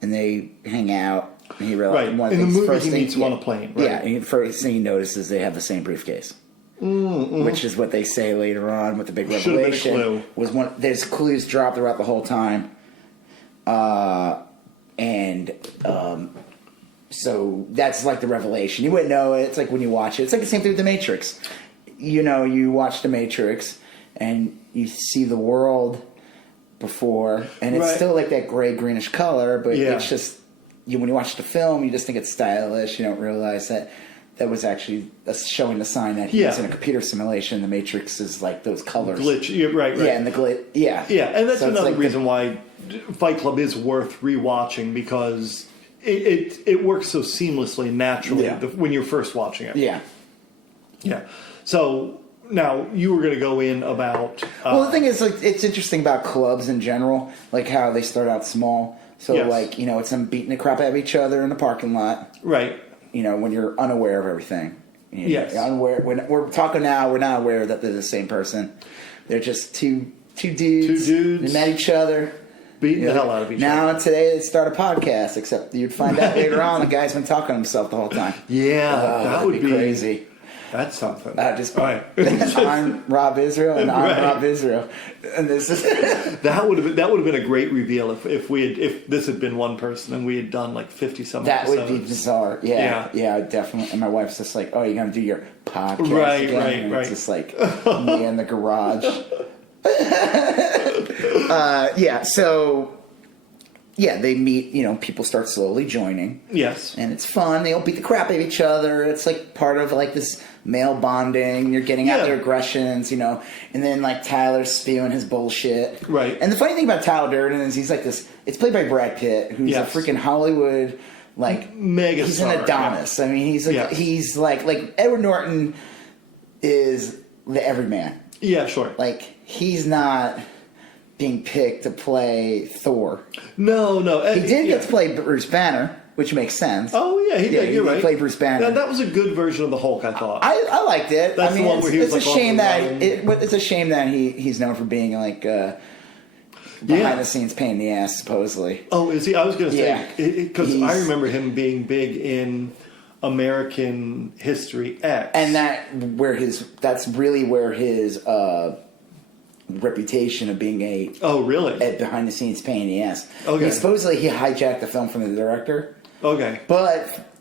And they hang out, and he realizes one of the things. First he meets him on a plane. Right. Yeah, and first thing he notices they have the same briefcase, which is what they say later on with the big revelation. Been a clue. Was one. There's clues dropped throughout the whole time, So that's like the revelation. You wouldn't know it. It's like when you watch it. It's like the same thing with The Matrix. You know, you watch The Matrix and you see the world before, and it's still like that gray greenish color, but it's just when you watch the film, you just think it's stylish. You don't realize that was actually showing the sign that he was in a computer simulation. The Matrix is like those colors, glitch. Yeah, right. Yeah, and the glitch. Yeah, and that's another reason why Fight Club is worth rewatching because. It works so seamlessly and naturally when you're first watching it. Yeah. So now you were going to go in about. Well, the thing is, like, it's interesting about clubs in general, like how they start out small. So, like, you know, it's them beating the crap out of each other in the parking lot. Right. You know, when you're unaware of everything. Yes. Unaware. When we're talking now, we're not aware that they're the same person. They're just two dudes. They met each other. Beating the hell out of each other. Now today they start a podcast, except you'd find out later on the guy's been talking to himself the whole time. Yeah, that would be crazy. That's something. I'm Rob Israel, and I'm Rob Israel, and this is that would have been a great reveal if this had been one person and we had done like 50-some episodes. That would be bizarre. Yeah, definitely. And my wife's just like, "Oh, you're gonna do your podcast right, again?" Right. It's just like me in the garage. So they meet. People start slowly joining. Yes. And it's fun. They don't beat the crap out of each other. It's like part of like this male bonding. You're getting out their aggressions, and then like Tyler's spewing his bullshit. Right. And the funny thing about Tyler Durden is he's like this. It's played by Brad Pitt, who's a freaking Hollywood mega. He's star, an Adonis. Yeah. I mean, he's like Edward Norton is the everyman. Yeah, sure. Like he's not being picked to play Thor. No. He did get to play Bruce Banner, which makes sense. Oh yeah, he did. You're right. He played Bruce Banner. That was a good version of the Hulk, I thought. I liked it. That's the one where he was it's a shame that it's a shame that he's known for being like behind the scenes pain in the ass, supposedly. Oh, is he? I was going to say because I remember him being big in American History X, and that's really where his reputation of being a behind the scenes pain in the ass. Okay. Supposedly he hijacked the film from the director. Okay. But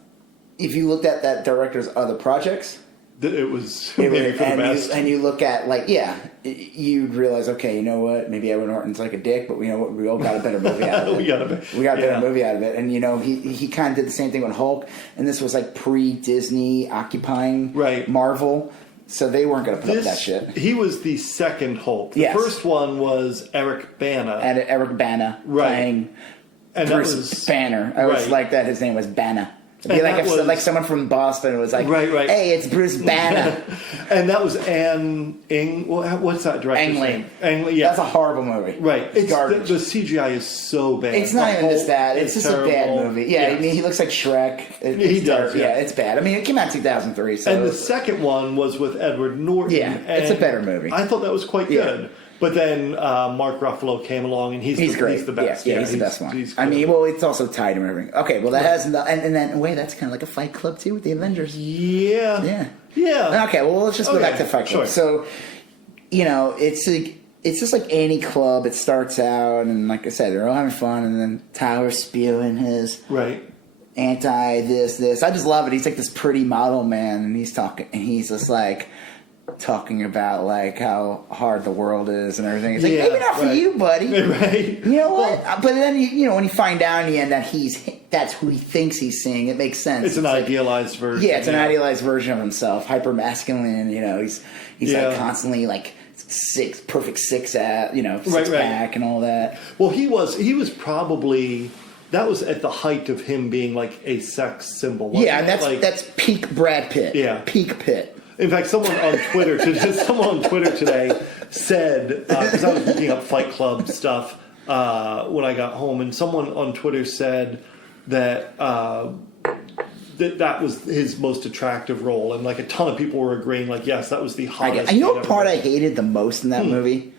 if you looked at that director's other projects, it was maybe for the best. And you look at you'd realize, okay, you know what? Maybe Edward Norton's like a dick, but we all got a better movie out of it. we got a better movie out of it. And he kind of did the same thing with Hulk, and this was like pre-Disney occupying Marvel. So they weren't going to put up that shit. He was the second Hulk. The first one was Eric Bana. And Eric Bana playing Bruce Banner. I always liked that his name was Bana. It'd be like someone from Boston was like, hey, it's Bruce Banner. And that was Anne what's that director's name? Ang Lee, yeah. That's a horrible movie. Right. It's garbage. The CGI is so bad. It's not even just that. It's just terrible. A bad movie. Yeah, I mean, he looks like Shrek. He does. Yeah, it's bad. I mean, it came out in 2003. So. And the second one was with Edward Norton. Yeah, it's a better movie. I thought that was quite good. But then Mark Ruffalo came along, and he's great. He's the best. Yeah, he's the best one. I mean, it's also tied and everything. Okay, well, that has... And then, in a way, that's kind of like a Fight Club, too, with the Avengers. Yeah. Okay, well, let's just go back to Fight Club. Sure. So, it's just like any club. It starts out, and like I said, they're all having fun, and then Tyler's spewing his... anti-this. I just love it. He's like this pretty model man, and he's just like... talking about like how hard the world is and everything. It's like maybe not for you, buddy. Right. You know what? But then when you find out in the end that that's who he thinks he's seeing, it makes sense. It's an idealized version. Yeah, it's an idealized version of himself, hyper masculine. He's like constantly like perfect six pack and all that. Well, he was probably. That was at the height of him being like a sex symbol. Yeah, and that's peak Brad Pitt. Yeah, peak Pitt. In fact, someone on Twitter today said, because I was looking up Fight Club stuff when I got home, and someone on Twitter said that that was his most attractive role, and like a ton of people were agreeing, like, yes, that was the hottest. And you know what part I hated the most in that movie?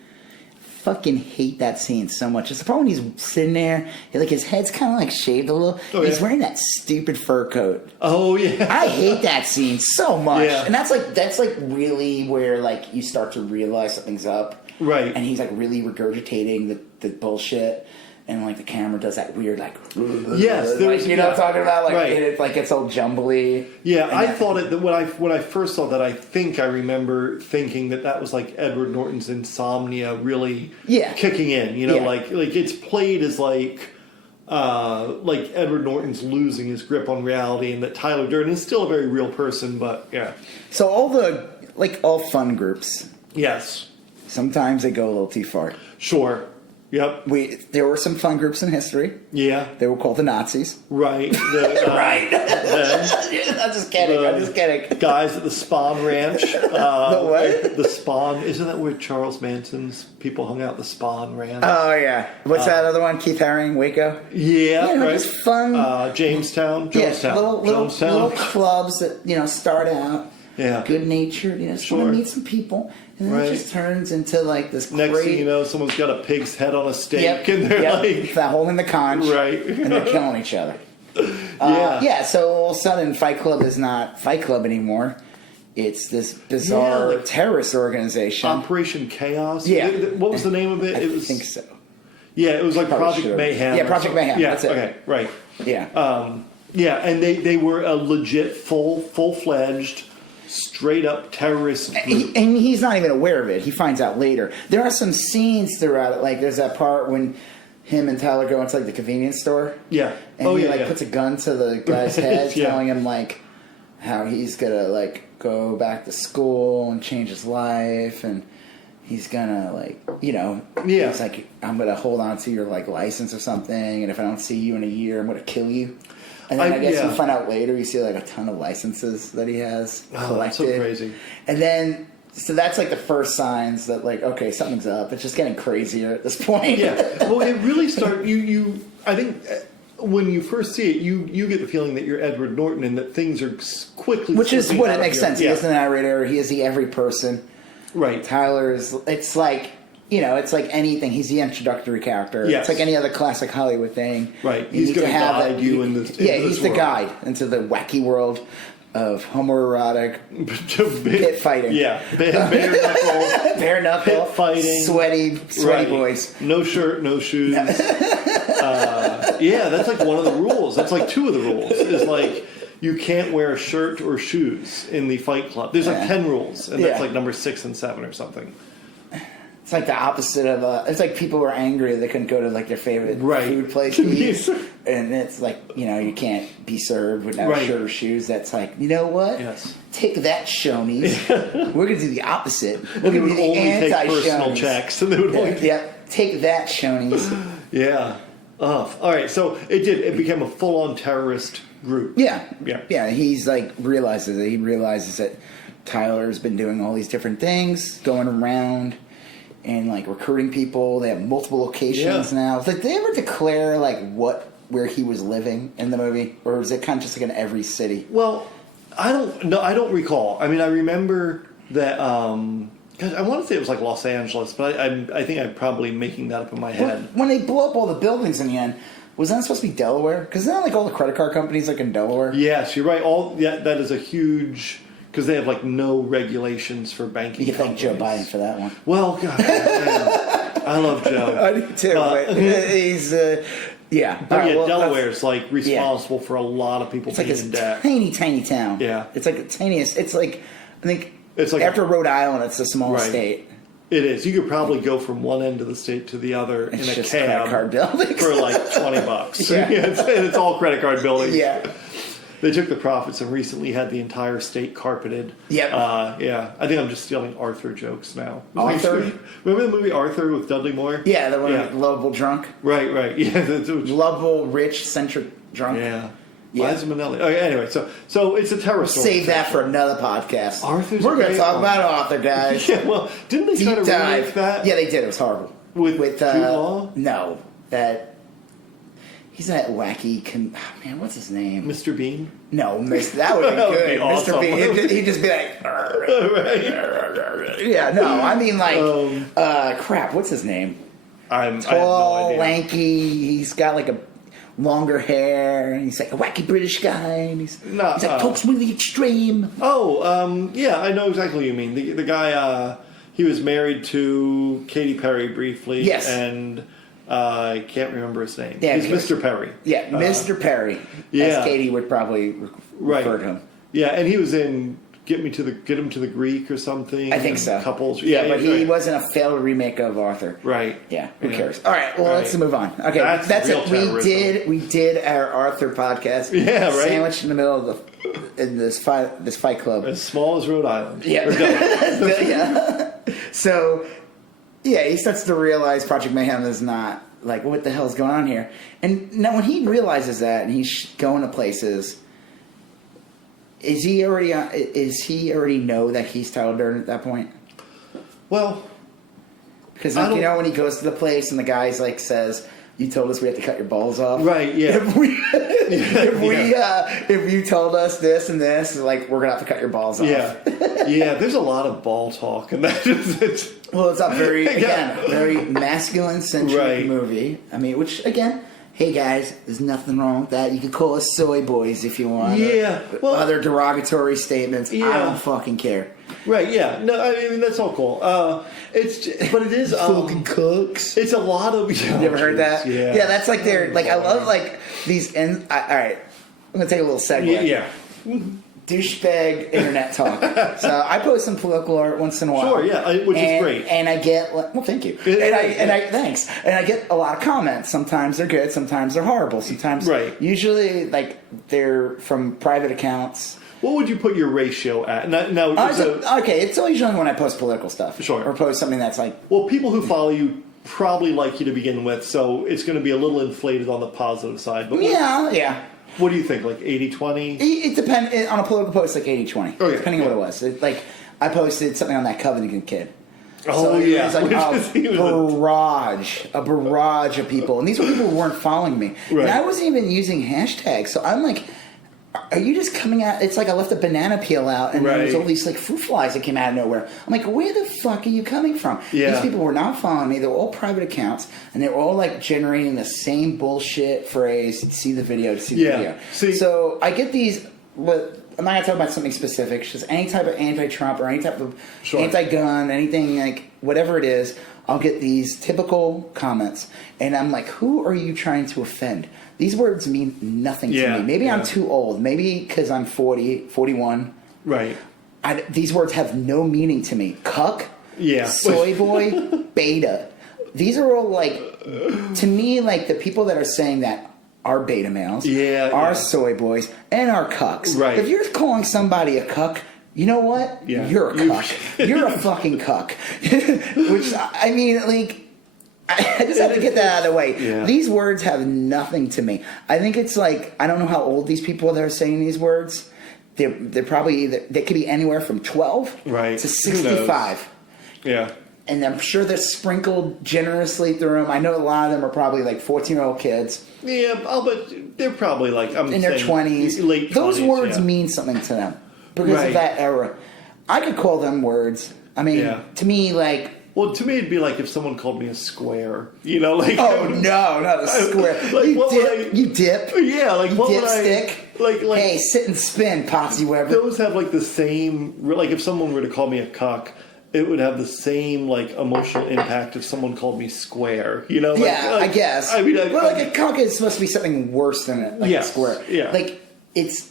Fucking hate that scene so much. It's the part when he's sitting there, his head's kind of like shaved a little. He's wearing that stupid fur coat. Oh yeah, I hate that scene so much. Yeah. And that's like really where like you start to realize something's up. Right. And he's like really regurgitating the bullshit. And like the camera does that weird like yes, what I'm talking about, like it's like it's all jumbly. Yeah, I thought it when I first saw that. I think I remember thinking that was like Edward Norton's insomnia really kicking in. Like it's played as like Edward Norton's losing his grip on reality, and that Tyler Durden is still a very real person. But so all fun groups. Yes, sometimes they go a little too far. Sure. Yep. There were some fun groups in history. Yeah. They were called the Nazis. Right. Right. I'm just kidding. Guys at the Spawn Ranch. The what? The Spawn. Isn't that where Charles Manson's people hung out? The Spawn Ranch. Oh, yeah. What's that other one? Keith Haring, Waco? Yeah. Right. Just fun. Jonestown. Little clubs that, start out. Yeah. Good natured. Just want to meet some people. And then it just turns into like this next thing you know, someone's got a pig's head on a stake, and they're like holding the conch, right? And they're killing each other. So all of a sudden, Fight Club is not Fight Club anymore. It's this bizarre terrorist organization, Operation Chaos. Yeah, what was the name of it? I think so. Yeah, it was like Project Mayhem. Yeah, Project Mayhem. Yeah, that's it. Okay, right. Yeah. And they were a legit full-fledged straight up terrorist group. And he's not even aware of it. He finds out later. There are some scenes throughout it. Like, there's that part when him and Tyler go into, like, the convenience store. Yeah. And he puts a gun to the guy's head, telling him, like, how he's gonna, like, go back to school and change his life, and he's gonna, like, he's like, I'm gonna hold on to your, like, license or something, and if I don't see you in a year, I'm gonna kill you. And then I guess you find out later, you see, like, a ton of licenses that he has collected. That's so crazy. And then, so that's, like, the first signs that, like, okay, something's up. It's just getting crazier at this point. Yeah. Well, it really starts, I think, when you first see it, you get the feeling that you're Edward Norton and that things are quickly... Which is what it makes sense. Yeah. He is the narrator. He is the every person. Right. Tyler is... It's like... it's like anything. He's the introductory character. Yes. It's like any other classic Hollywood thing. Right. He's going to guide you in this he's the world. guide into the wacky world of homoerotic pit fighting. Yeah. Bare knuckle. Bare knuckle. Pit fighting. Sweaty boys. No shirt, no shoes. That's like one of the rules. That's like two of the rules. Is like... You can't wear a shirt or shoes in the Fight Club. There's like 10 rules, and that's like number 6 and 7 or something. It's like the opposite of it's like people were angry they couldn't go to like their favorite food place to eat. And it's like, you can't be served without a shirt or shoes. That's like, you know what? Yes. Take that, Shoney's. We're going to do the opposite. We're going to only take personal checks. And they would take that, Shoney's. Yeah. All right, so it became a full-on terrorist group. Yeah, he's like realizes that Tyler's been doing all these different things, going around and like recruiting people. They have multiple locations now. Did they ever declare like where he was living in the movie, or was it kind of just like in every city? Well, I don't recall. I mean, I remember that. I want to say it was like Los Angeles, but I think I'm probably making that up in my head. When they blew up all the buildings in the end, was that supposed to be Delaware? Because isn't like all the credit card companies like in Delaware? Yes, you're right. That is a huge... Because they have like no regulations for banking. You can thank Joe Biden for that one. Well, God, I love Joe. I do too. But he's Delaware's like responsible for a lot of people being in debt. Tiny town. Yeah, it's like the tiniest. It's like I think it's like after Rhode Island, it's the smallest state. It is. You could probably go from one end of the state to the other in a cab card buildings for like $20. It's all credit card buildings. Yeah. They took the profits and recently had the entire state carpeted. Yep. I think I'm just stealing Arthur jokes now. Arthur? Remember the movie Arthur with Dudley Moore? Yeah, the one lovable drunk. Right. Yeah, lovable, rich, centric drunk. Yeah. Liza Minnelli. Okay, anyway, so it's a terror story. Save that for another podcast. We're going to talk about Arthur, guys. Yeah, well, didn't they try to remake that? Yeah, they did. It was horrible. With Jude Law? No, he's that wacky. Man, what's his name? Mr. Bean? No, that would be good. Be awesome. Mr. Bean. He'd just be like, yeah. No, I mean like, crap. What's his name? I have Tall, no idea. lanky. He's got like a longer hair, and he's like a wacky British guy, and he's like talks really extreme. Yeah, I know exactly what you mean. The guy, he was married to Katy Perry briefly. Yes, and I can't remember his name. Yeah, he's Mr. Perry. Yeah, Mr. Perry. As Katy would probably refer to him. Yeah, and he was in Get Him to the Greek or something. I think so. Couples. Yeah, but he wasn't a failed remake of Arthur. Right. Yeah. Who cares? All right. Well, let's move on. Okay, that's it. We did our Arthur podcast. Yeah. Right. Sandwiched in the middle of this fight club. As small as Rhode Island. Yeah. Yeah. So, he starts to realize Project Mayhem is not like, what the hell's going on here? And now when he realizes that, and he's going to places. Is he already know that he's Tyler Durden at that point? Well, because when he goes to the place and the guy's like says, "You told us we have to cut your balls off." Right. Yeah. If you told us this and this, like we're gonna have to cut your balls off. Yeah. Yeah. There's a lot of ball talk, and it's a very masculine centric movie. I mean, which again. Hey guys, there's nothing wrong with that. You can call us soy boys if you want. Yeah. Well, other derogatory statements. Yeah. I don't fucking care. Right, yeah. No, I mean, that's all cool. But it is... fucking cooks. It's a lot of... You ever heard that? Yeah. Yeah, that's like I love like these... all right, I'm going to take a little segue. Yeah. douchebag internet talk. So I post some political art once in a while. Sure, yeah, which is great. And I get, well, thank you. Thanks. And I get a lot of comments. Sometimes they're good, sometimes they're horrible. Sometimes, usually, like, they're from private accounts. What would you put your ratio at? Okay, it's usually when I post political stuff. Sure. Or post something that's like... Well, people who follow you probably like you to begin with, so it's going to be a little inflated on the positive side. But yeah. What do you think, like 80-20? It depends. On a political post, like 80-20. Okay, depending on what it was. Like, I posted something on that Covington kid. Oh, so yeah. It was like a barrage of people. And these were people who weren't following me. Right. And I wasn't even using hashtags. So I'm like... Are you just coming out? It's like I left a banana peel out, and there's all these like fruit flies that came out of nowhere. I'm like, where the fuck are you coming from? Yeah. These people were not following me. They were all private accounts, and they were all like generating the same bullshit phrase to see the video. So I get these. But I'm not gonna talk about something specific. Just any type of anti-Trump or any type of anti-gun, anything like whatever it is. I'll get these typical comments, and I'm like, who are you trying to offend? These words mean nothing to me. Maybe I'm too old. Maybe because I'm 40, 41. Right. These words have no meaning to me. Cuck, soy boy, beta. These are all like, to me, like the people that are saying that are beta males, are soy boys, and are cucks. Right. If you're calling somebody a cuck, you know what? Yeah. You're a cuck. You're a fucking cuck. Which, I mean, like... I just have to get that out of the way. Yeah. These words have nothing to me. I think it's like, I don't know how old these people that are saying these words. They're probably they could be anywhere from 12 to 65. Yeah. And I'm sure they're sprinkled generously through them. I know a lot of them are probably like 14-year-old kids. Yeah, but they're probably like in their 20s. Late 20s. Those words mean something to them because of that era. I could call them words. I mean, to me, like... Well, to me, it'd be like if someone called me a square. You know, like... Oh, no, not a square. Like, you dip. Yeah, like, what would dipstick. Like, hey, sit and spin, Potsy Weber. Those have, like, the same... Like, if someone were to call me a cuck, it would have the same, like, emotional impact if someone called me square. You know? Like, I guess. I mean... like, a cuck is supposed to be something worse than a square. Yeah. Like, it's...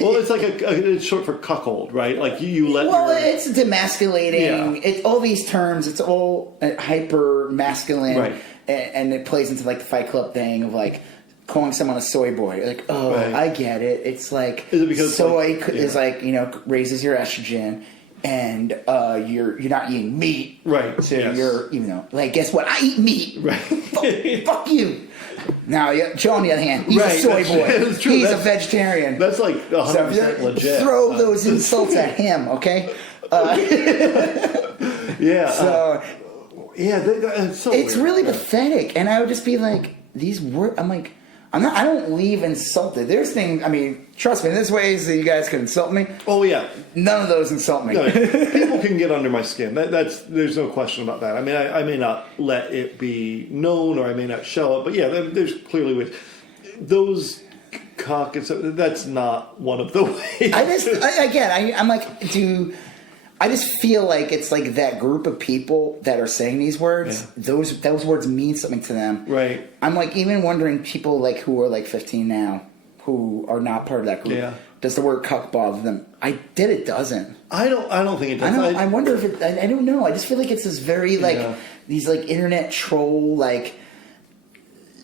Well, it's like it's short for cuckold, right? Like you let. Well, it's demasculating. Yeah. It's all these terms. It's all hyper masculine, right? And it plays into like the Fight Club thing of like calling someone a soy boy. Like, I get it. It's like is it because soy is like raises your estrogen, and you're not eating meat, right? So you're like guess what? I eat meat. Right. Fuck you. Now, Joe, on the other hand, he's a soy boy. He's a vegetarian. That's like 100% legit. Throw those insults at him, okay? Yeah. So, it's weird. really pathetic. And I would just be like, these words, I'm like, I don't leave insulted. There's things, I mean, trust me, there's ways that you guys can insult me. Oh, yeah. None of those insult me. No, people can get under my skin. There's no question about that. I mean, I may not let it be known or I may not show it, but yeah, there's clearly ways. Those cock and stuff, that's not one of the ways. I'm like, I just feel like it's like that group of people that are saying these words. Yeah. Those words mean something to them. Right. I'm like even wondering people like who are like 15 now who are not part of that group. Yeah. Does the word cuck bother them? It doesn't. I don't think it does. I wonder if it. I don't know. I just feel like it's this very like these like internet troll like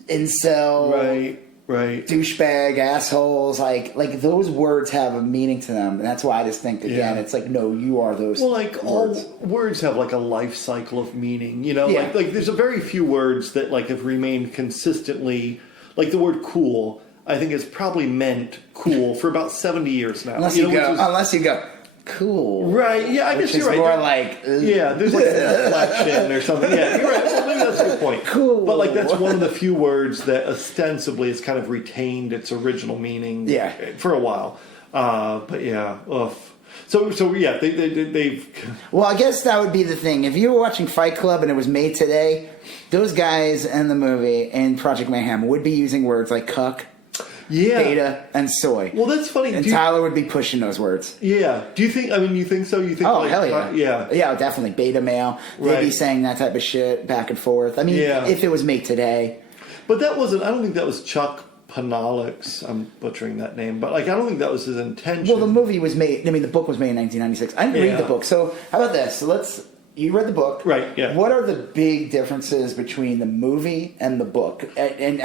incel. Right. Douchebag, assholes, like those words have a meaning to them, and that's why I just think again, it's like no, you are those. Well, like words. all words have like a life cycle of meaning, Like there's a very few words that like have remained consistently. Like the word cool, I think has probably meant cool for about 70 years now. Unless you go. Cool. Right, yeah, I guess you're right. More like... there's like an inflection or something. Yeah, you're right. Well, maybe that's a good point. Cool. But like that's one of the few words that ostensibly has kind of retained its original meaning for a while. But yeah, So yeah, they've... Well, I guess that would be the thing. If you were watching Fight Club and it was made today, those guys in the movie in Project Mayhem would be using words like cuck, beta, and soy. Well, that's funny. And Tyler would be pushing those words. Yeah. Do you think, you think so? You think hell yeah. Yeah, definitely. Beta male. They'd be saying that type of shit back and forth. I mean, if it was made today. But that wasn't, I don't think that was Chuck Panolix. I'm butchering that name, but like I don't think that was his intention. Well, the movie was made. I mean, the book was made in 1996. I didn't read the book, so how about this? So you read the book, right? Yeah. What are the big differences between the movie and the book? And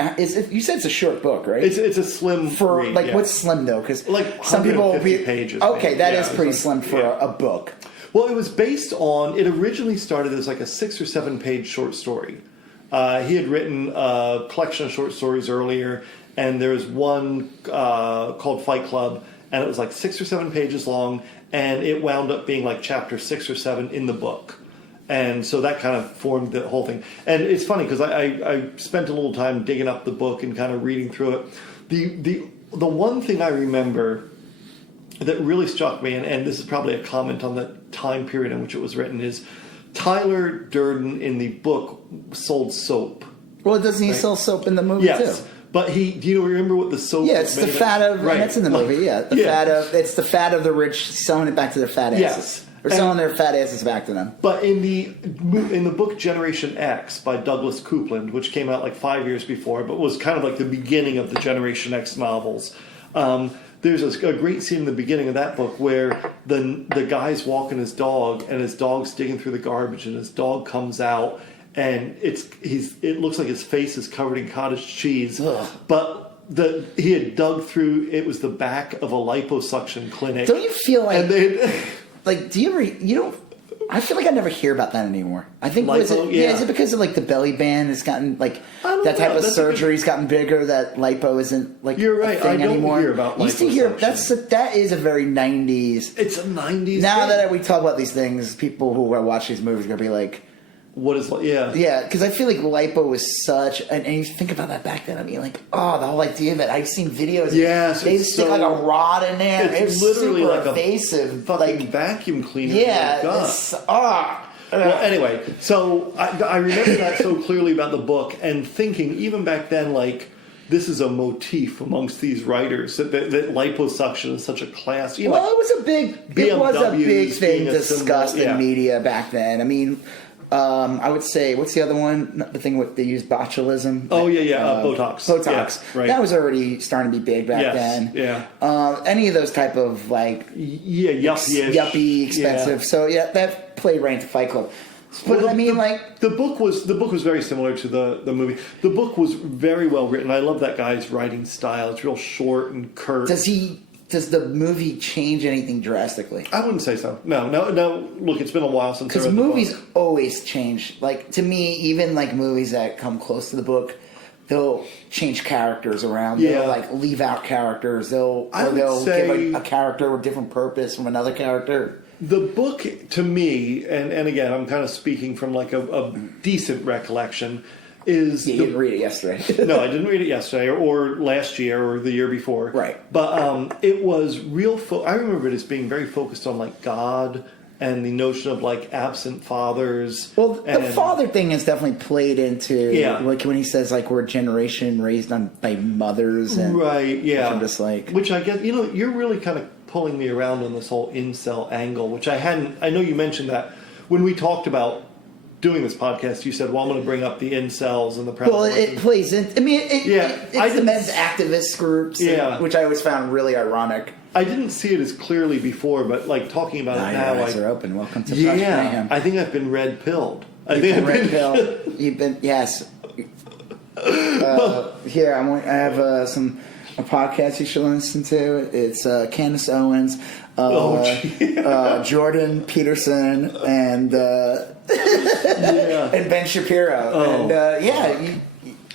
you said it's a short book, right? It's a slim read, like what's slim though? Because like some people will be pages. Okay, maybe. that is pretty slim for a book. Well, it was based on. It originally started as like a 6 or 7 page short story. He had written a collection of short stories earlier, and there was one called Fight Club, and it was like 6 or 7 pages long, and it wound up being like chapter 6 or 7 in the book. And so that kind of formed the whole thing. And it's funny because I spent a little time digging up the book and kind of reading through it. The one thing I remember that really struck me, and this is probably a comment on the time period in which it was written, is Tyler Durden in the book sold soap. Well, doesn't he sell soap in the movie too? But do you remember what the soap? Yeah, it's the fat of. Right. And that's in the movie. Yeah, it's the fat of the rich selling it back to their fat asses. Yes. Or selling their fat asses back to them. But in the book Generation X by Douglas Coupland, which came out like 5 years before, but was kind of like the beginning of the Generation X novels. There's a great scene in the beginning of that book where the guy's walking his dog, and his dog's digging through the garbage, and his dog comes out, and it looks like his face is covered in cottage cheese. Ugh. But he had dug through. It was the back of a liposuction clinic. Don't you feel like? Like, do you ever? You don't. I feel like I never hear about that anymore. I think is it because of like the belly band has gotten like that type of surgery's gotten bigger that lipo isn't like you're right. a thing I don't anymore. Hear about used to hear that is a very 90s. It's a 90s. Now that we talk about these things, people who watch these movies are gonna be like, what is because I feel like lipo was such and you think about that back then. I mean, like the whole idea of it. I've seen videos. Yes, they stick like a rod in there. It's literally super like invasive, a fucking vacuum cleaner. Yeah, Well, anyway, so I remember that so clearly about the book, and thinking even back then, like this is a motif amongst these writers that liposuction is such a class. Well, it was a big thing discussed in media back then. I mean. I would say, what's the other one? The thing they use botulism. Oh Botox. Botox. Yeah, right. That was already starting to be big back then. Yeah. Any of those type of like yuppie, expensive. Yeah. So that played right into Fight Club. But I mean, the book was very similar to the movie. The book was very well written. I love that guy's writing style. It's real short and curt. Does the movie change anything drastically? I wouldn't say so. No. Look, it's been a while since I read the book. Because movies always change. Like, to me, even like movies that come close to the book, they'll change characters around. Yeah. They'll like leave out characters. They'll give a character a different purpose from another character. The book, to me, and again, I'm kind of speaking from like a decent recollection, is... You didn't read it yesterday. No, I didn't read it yesterday or last year or the year before. Right. But it was real... I remember it as being very focused on like God and the notion of like absent fathers. Well, the father thing is definitely played into like when he says like we're a generation raised by mothers. And, right, yeah. I'm just like... Which I guess, you're really kind of pulling me around on this whole incel angle, which I hadn't... I know you mentioned that when we talked about doing this podcast, you said, well, I'm going to bring up the incels and the Well, it plays in... I mean, it's the men's activist groups, which I always found really ironic. I didn't see it as clearly before, but like talking about it now... Your eyes are open. Welcome to Project Mayhem. I think I've been red-pilled. You've been red-pilled. You've been... Yes. Here, I have a podcast you should listen to. It's Candace Owens, Jordan Peterson, and and Ben Shapiro. And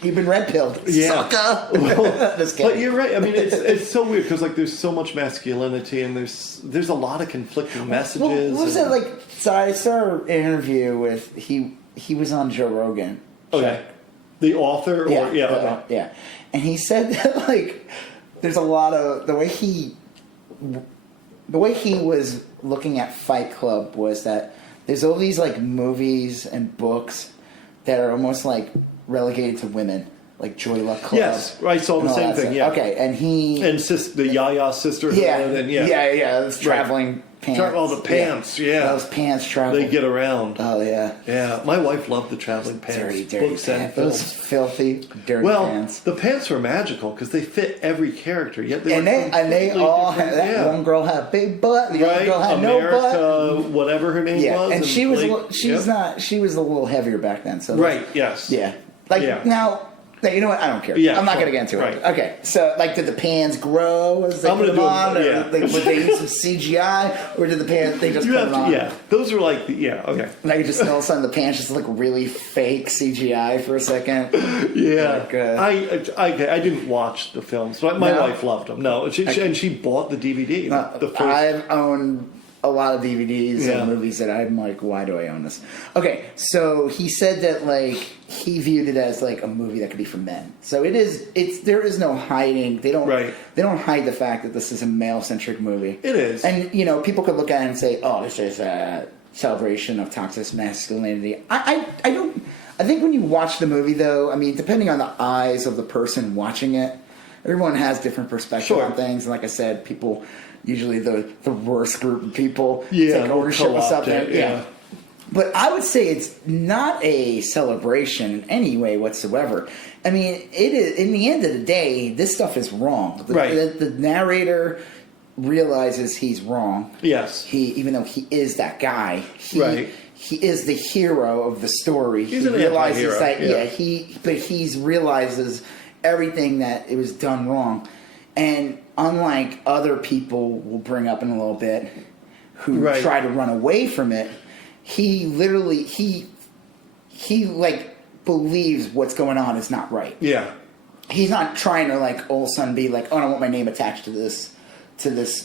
you've been red-pilled. Sucker. But you're right. I mean, it's so weird because like there's so much masculinity and there's a lot of conflicting messages. Well, what was it like? So I saw an interview with he was on Joe Rogan. Okay. The author? Yeah. And he said that, like, there's a lot of... The way he was looking at Fight Club was that there's all these, like, movies and books that are almost, like, relegated to women. like Joy Luck Club. Yes, I saw the same thing. Yeah. Okay, and the Yaya sister. Yeah. Those traveling pants. All the pants. Yeah. Those pants travel. They get around. Oh yeah. Yeah. My wife loved the traveling pants. Dirty books and pants. Those films. filthy, dirty pants. The pants were magical because they fit every character. Yet they all had that. One girl had a big butt. The other girl had America, no butt. Whatever her name was. And she was she was a little heavier back then. So yes. Yeah. Now. You know what? I don't care. Yeah, I'm not going to get into it. Okay, so did the pans grow as they put them on, or would they use some CGI, or did the pans they just put them on? Yeah, those are okay. Like just all of a sudden the pants just look really fake CGI for a second. Yeah, I didn't watch the films, but my wife loved them. No, and she bought the DVD. The first. I've owned a lot of DVDs and movies that I'm like, why do I own this? Okay, so he said that he viewed it as a movie that could be for men. So there is no hiding. They don't hide the fact that this is a male centric movie. It is. And people could look at it and say, oh, this is a celebration of toxic masculinity. I think when you watch the movie though, I mean, depending on the eyes of the person watching it, everyone has different perspective on things. And like I said, people usually the worst group of people take ownership of something. Yeah. But I would say it's not a celebration in any way whatsoever. I mean, it is. In the end of the day, this stuff is wrong. The narrator realizes he's wrong. Yes. Even though he is that guy. He is the hero of the story. He realizes that he realizes everything that it was done wrong. And unlike other people we'll bring up in a little bit who try to run away from it, he literally he believes what's going on is not right. Yeah. He's not trying to all of a sudden be oh, I don't want my name attached to this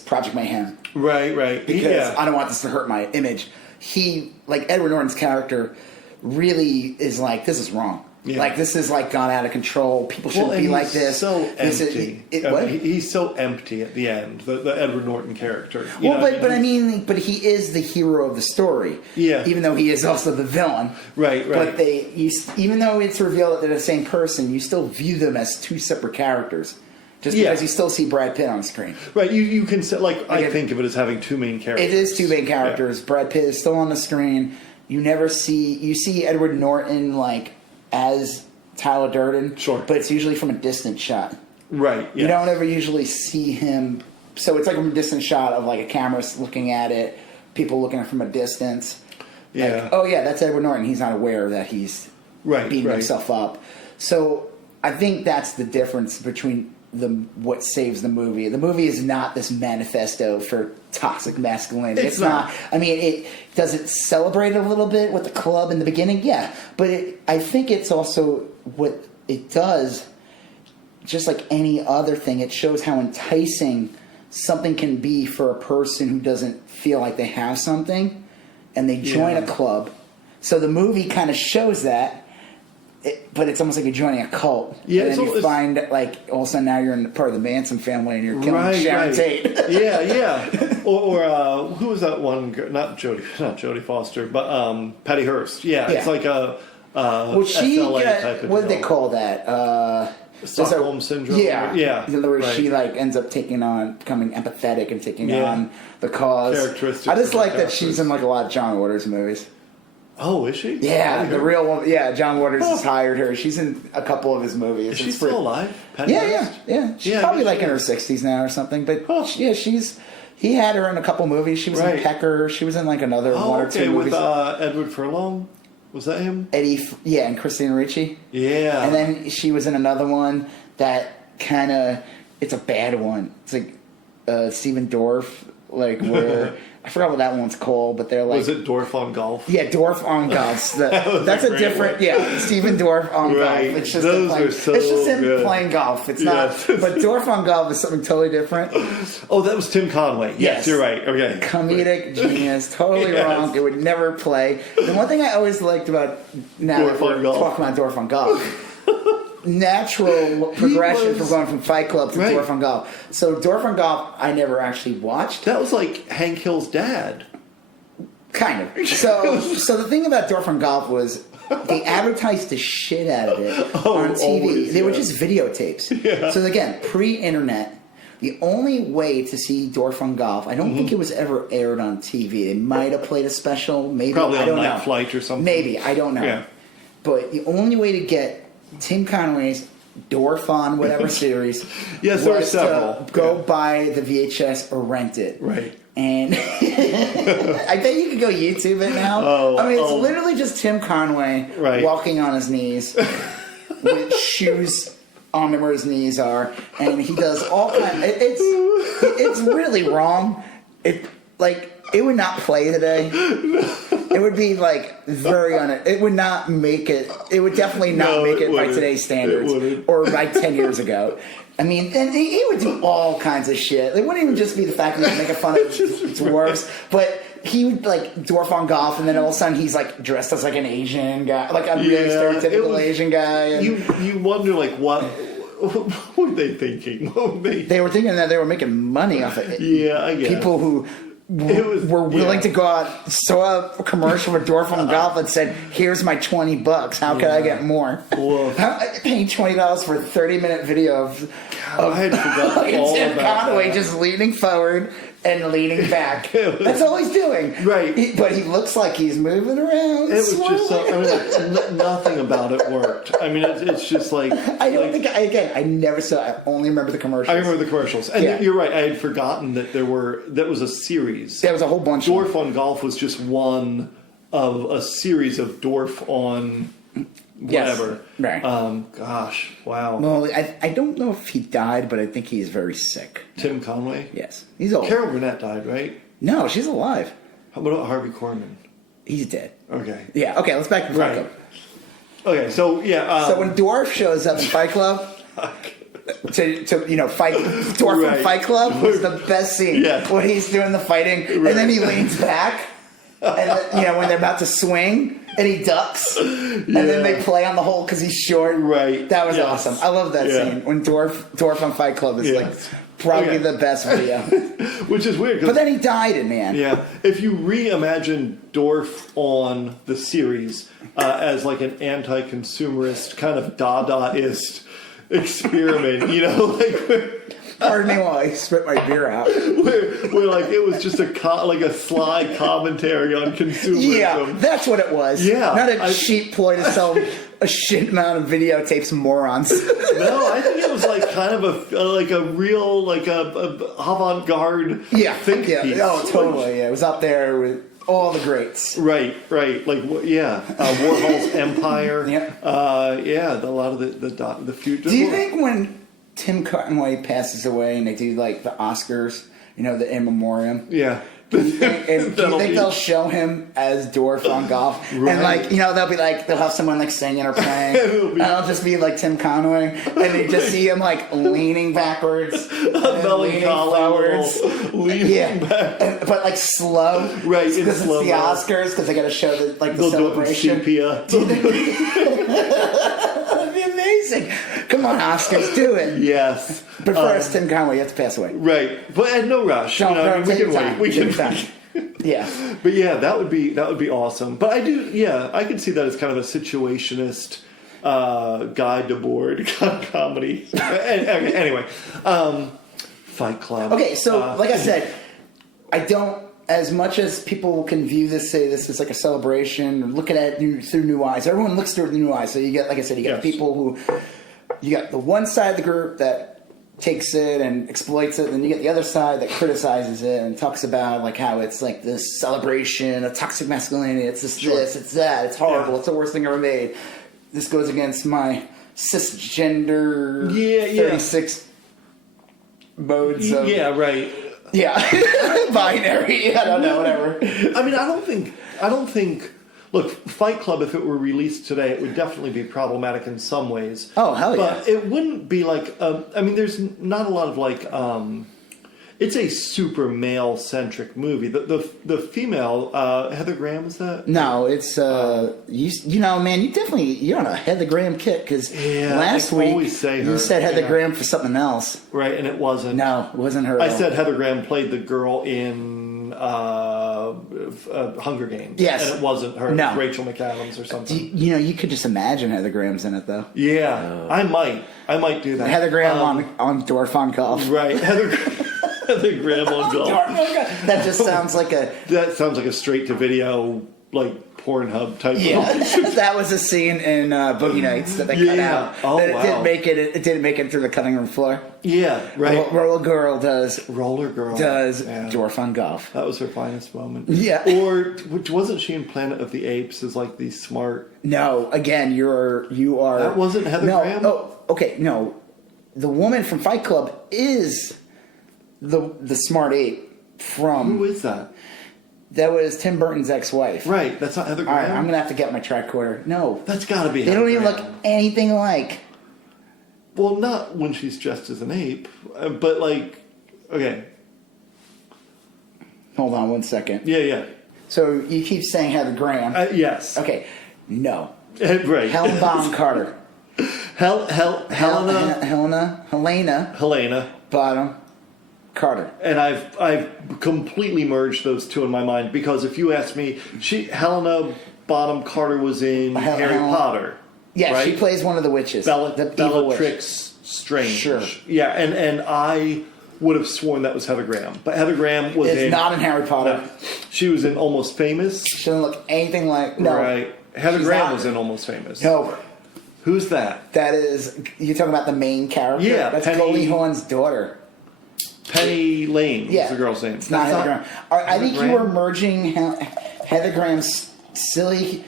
Project Mayhem. Right. Because I don't want this to hurt my image. He Edward Norton's character really is this is wrong. Yeah. This is gone out of control. People shouldn't be like this. So empty. He's so empty at the end. The Edward Norton character. But he is the hero of the story. Yeah. Even though he is also the villain. Right. But even though it's revealed that they're the same person, you still view them as two separate characters. Just because you still see Brad Pitt on screen. Right. You can say I think of it as having two main characters. It is two main characters. Yeah. Brad Pitt is still on the screen. You see Edward Norton as Tyler Durden, but it's usually from a distant shot. Right. Yes. You don't ever usually see him, so it's from a distant shot of a camera looking at it, people looking at it from a distance. Yeah. That's Edward Norton. He's not aware that he's beating himself up. So I think that's the difference between what saves the movie. The movie is not this manifesto for toxic masculinity. It's not. I mean, does it celebrate a little bit with the club in the beginning? Yeah, but I think it's also what it does. Just like any other thing, it shows how enticing something can be for a person who doesn't feel like they have something, and they join a club. So the movie kind of shows that. But it's almost like you're joining a cult. Yeah, and then you find all of a sudden now you're in part of the Manson family and you're killing Sharon Tate. Yeah. Or who was that one? Not Jodie Foster, but Patty Hearst. Yeah, it's like a SLA type of what do they call that? Stockholm syndrome. Yeah. In other words, she ends up becoming empathetic and taking on the cause. Characteristics. I just like that she's in a lot of John Waters movies. Oh, is she? Yeah, the real one. Yeah, John Waters has hired her. She's in a couple of his movies. Is she still alive? Yeah. She's probably in her 60s now or something. But he had her in a couple movies. She was in Pecker. She was in another one or two movies. With Edward Furlong. Was that him? Eddie, and Christina Ricci. Yeah. And then she was in another one that kind of, it's a bad one. It's Stephen Dorff, where... I forgot what that one's called, but they're Was it Dorf on Golf? Yeah, Dorf on Golf. That's a different... Yeah, Stephen Dorff on Golf. It's just it's just him playing golf. It's not... But Dorf on Golf is something totally different. Oh, that was Tim Conway. Yes, you're right. Okay. Comedic genius. Totally wrong. It would never play. The one thing I always liked about... Now Dorf on Golf. Talking about Dorf on Golf. Natural progression from going from Fight Club to Dorf on Golf. So Dorf on Golf, I never actually watched. That was like Hank Hill's dad. Kind of. So the thing about Dorf on Golf was They advertised the shit out of it on TV. Always, they were yeah. just videotapes. Yeah. So again, pre-internet. The only way to see Dorf on Golf, I don't think it was ever aired on TV. They might have played a special, maybe. Probably I on don't Night know. Flight or something. Maybe, I don't know. Yeah. But the only way to get Tim Conway's Dorf on whatever series Yes, there were was several. to go Yeah. buy the VHS or rent it. Right. And I bet you could go YouTube it now. I mean, it's literally just Tim Conway walking on his knees with shoes on where his knees are, and he does all kind. It's really wrong. It would not play today. It would be like it would not make it. It would definitely not make it by today's standards or by 10 years ago. I mean, and he would do all kinds of shit. It wouldn't even just be the fact that he's making fun of dwarfs, but he would like Dorf on Golf, and then all of a sudden he's like dressed as like an Asian guy, like a really stereotypical Asian guy. And You wonder like what were they thinking? they were thinking that they were making money off it. Yeah, I guess. People who were willing to go out, saw a commercial for Dorf on Golf and said, "Here's my $20. How can I get more?" I paid $20 for a 30-minute video of I had forgotten all Tim about Conway that. just leaning forward and leaning back. That's all he's doing. Right. But he looks like he's moving around. It was just so. I mean, like, nothing about it worked. I mean, it's just like I don't think. I never saw. I only remember the commercials. I remember the commercials, and you're right. I had forgotten that that was a series. There was a whole bunch. Dorf on Golf was just one of a series of Dorf on whatever. Yes. Right. Gosh. Wow. Well, I don't know if he died, but I think he's very sick. Tim Conway. Yes, he's old. Carol Burnett died, right? No, she's alive. How about Harvey Korman? He's dead. Okay. Yeah. Okay. Let's back to Fight Club. Okay. So yeah. So when Dorf shows up in Fight Club. To fight Dorf in Fight Club was the best scene. Yeah. When he's doing the fighting, and then he leans back, and when they're about to swing, and he ducks, and then they play on the hole because he's short. Right. That was awesome. I love that scene when Dorf on Fight Club is like probably the best video. Which is weird. But then he died in the end. Yeah. If you reimagine Dorf on the series as like an anti-consumerist kind of Dadaist experiment, Pardon me while I spit my beer out. where like it was just a sly commentary on consumerism. Yeah, that's what it was. Yeah, not a cheap ploy to sell a shit amount of videotapes, morons. No, I think it was like kind of a real like a avant-garde think piece. Oh, totally. Yeah, it was up there with all the greats. Right. Like, Warhol's Empire. Yep. A lot of the future. Do you think when Tim Conway passes away and they do like the Oscars, the in memoriam? Yeah. Do you think they'll show him as Dorf on Golf? Right. And they'll be like, they'll have someone like singing or playing. And it'll just be like Tim Conway. And you just see him like leaning backwards. Leaning forwards. Leaning back. But like slow. Right. Because it's the Oscars, because they got to show the celebration. Do it That'd be amazing. Come on, Oscars, do it. Yes. But first, Tim Conway, you have to pass away. Right. But at no rush. No, we can wait. We can time. Yeah. But yeah, that would be awesome. But I could see that as kind of a situationist guide to board kind of comedy. Anyway, Fight Club. Okay, so like I said, I don't. As much as people can view this, say this is like a celebration, or look at it through new eyes. Everyone looks through it with new eyes. So you get, like I said, you get people who, you got the one side of the group that takes it and exploits it, and then you get the other side that criticizes it and talks about like how it's like this celebration of toxic masculinity. It's this, it's that. It's horrible. It's the worst thing ever made. This goes against my cisgender 36 modes of right. Yeah, binary. I don't know, whatever. I mean, I don't think. Look, Fight Club, if it were released today, it would definitely be problematic in some ways. Oh, hell yeah! But it wouldn't be like. I mean, there's not a lot of like. It's a super male centric movie. The female Heather Graham, is that? No, it's man, you're on a Heather Graham kick because last week you said Heather Graham for something else, right? And it wasn't. No, it wasn't her. I said Heather Graham played the girl in Hunger Games. Yes. And it wasn't her. No. It was Rachel McAdams or something. You could just imagine Heather Graham's in it, though. Yeah, I might do that. Heather Graham on Dorf on Golf. Right, Heather Graham on Golf. That just sounds like a... That sounds like a straight-to-video, like, Pornhub type. Yeah, that was a scene in Boogie Nights that they cut out. Oh, that wow. It didn't make it through the cutting room floor. Yeah, right. Roller Girl does Dorf on Golf. That was her finest moment. Yeah. Or wasn't she in Planet of the Apes as like the smart? No, again, you are. That wasn't Heather Graham? Oh, okay, no. The woman from Fight Club is the smart ape from. Who is that? That was Tim Burton's ex-wife. Right, that's not Heather Graham. All right, I'm gonna have to get my tricorder. No, that's got to be. They Heather don't even Graham. look anything alike. Well, not when she's dressed as an ape, but like, okay. Hold on one second. Yeah. So you keep saying Heather Graham. Yes. Okay. No. Right. Helen Bonham Carter. Helena Bonham Carter. And I've completely merged those two in my mind because if you ask me, Helena Bonham Carter was in Harry Potter. Yeah, right? she plays one of the witches. Bellatrix Strange. Sure. Yeah, and I would have sworn that was Heather Graham. But Heather Graham was not in Harry Potter. No, she was in Almost Famous. She doesn't look anything like... No. Right. Heather Graham was in Almost Famous. No. Who's that? That is... You're talking about the main character? Yeah. That's Goldie Hawn's daughter. Penny Lane was the girl's name. It's not Heather Graham. I think you were merging Heather Graham's silly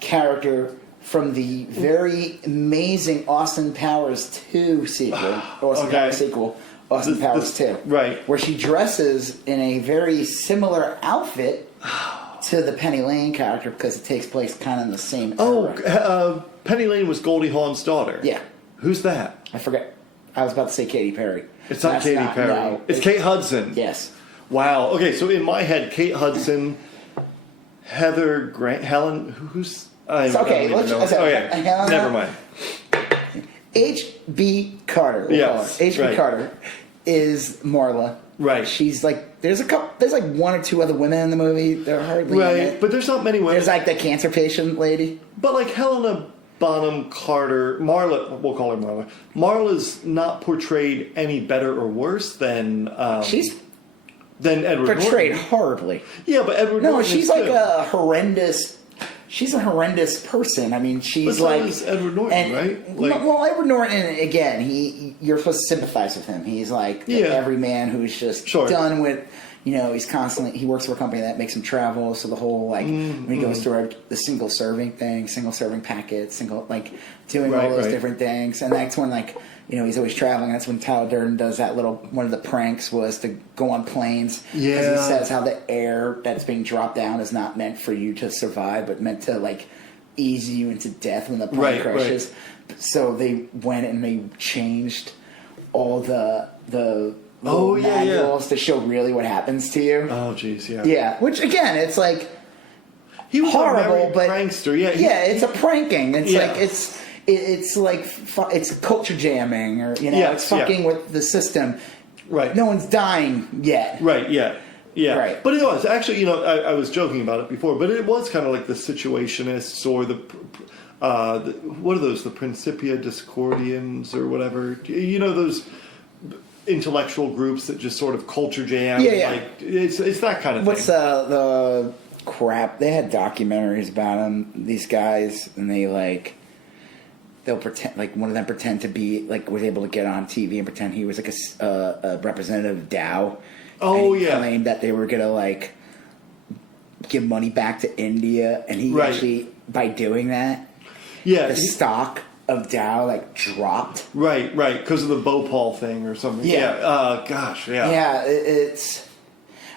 character from the very amazing Austin Powers 2 sequel. Powers sequel. Austin Powers 2. Right. Where she dresses in a very similar outfit to the Penny Lane character because it takes place kind of in the same era. Penny Lane was Goldie Hawn's daughter. Yeah. Who's that? I forget. I was about to say Katy Perry. It's not Katy Perry. No, it's Kate Hudson. Yes. Wow. Okay, so in my head, Kate Hudson, Heather Grant, Helen, who's... Okay, never mind. H.B. Carter. Yes, H.B. Carter is Marla. Right. She's like there's like one or two other women in the movie. They're hardly in it. But there's not many women. There's like the cancer patient lady. But like Helena Bonham Carter, Marla, we'll call her Marla. Marla's not portrayed any better or worse than she's Edward portrayed Norton. horribly. Yeah, but Edward Norton. No, she's like a horrendous. She's a horrendous person. I mean, she's but like Edward Norton, right? Edward Norton again. You're supposed to sympathize with him. He's like every man who's just done with. He's constantly. He works for a company that makes him travel. So the whole when he goes through the single serving packets, doing all those different things, and that's when he's always traveling. That's when Tyler Durden does that one of the pranks was to go on planes. Yeah. Because he says how the air that's being dropped down is not meant for you to survive, but meant to ease you into death when the plane crashes. Right. So they went and they changed all the manuals to show really what happens to you. Oh, jeez, yeah. Yeah, which again, it's he was horrible, a but prankster. It's a pranking. It's it's culture jamming, or it's fucking with the system. Right. No one's dying yet. Right. Yeah. Yeah. Right. But it was actually, I was joking about it before, but it was kind of like the Situationists or the what are those? The Principia Discordians or whatever. Those intellectual groups that just sort of culture jam. Yeah. It's that kind of thing. What's the crap? They had documentaries about them. These guys, and they'll pretend one of them pretend to be was able to get on TV and pretend he was a representative of Dow. Oh, and he claimed that they were gonna give money back to India, and he actually by doing that, the stock of Dow dropped. Right, because of the Bhopal thing or something. Yeah. Gosh, yeah. Yeah, it's.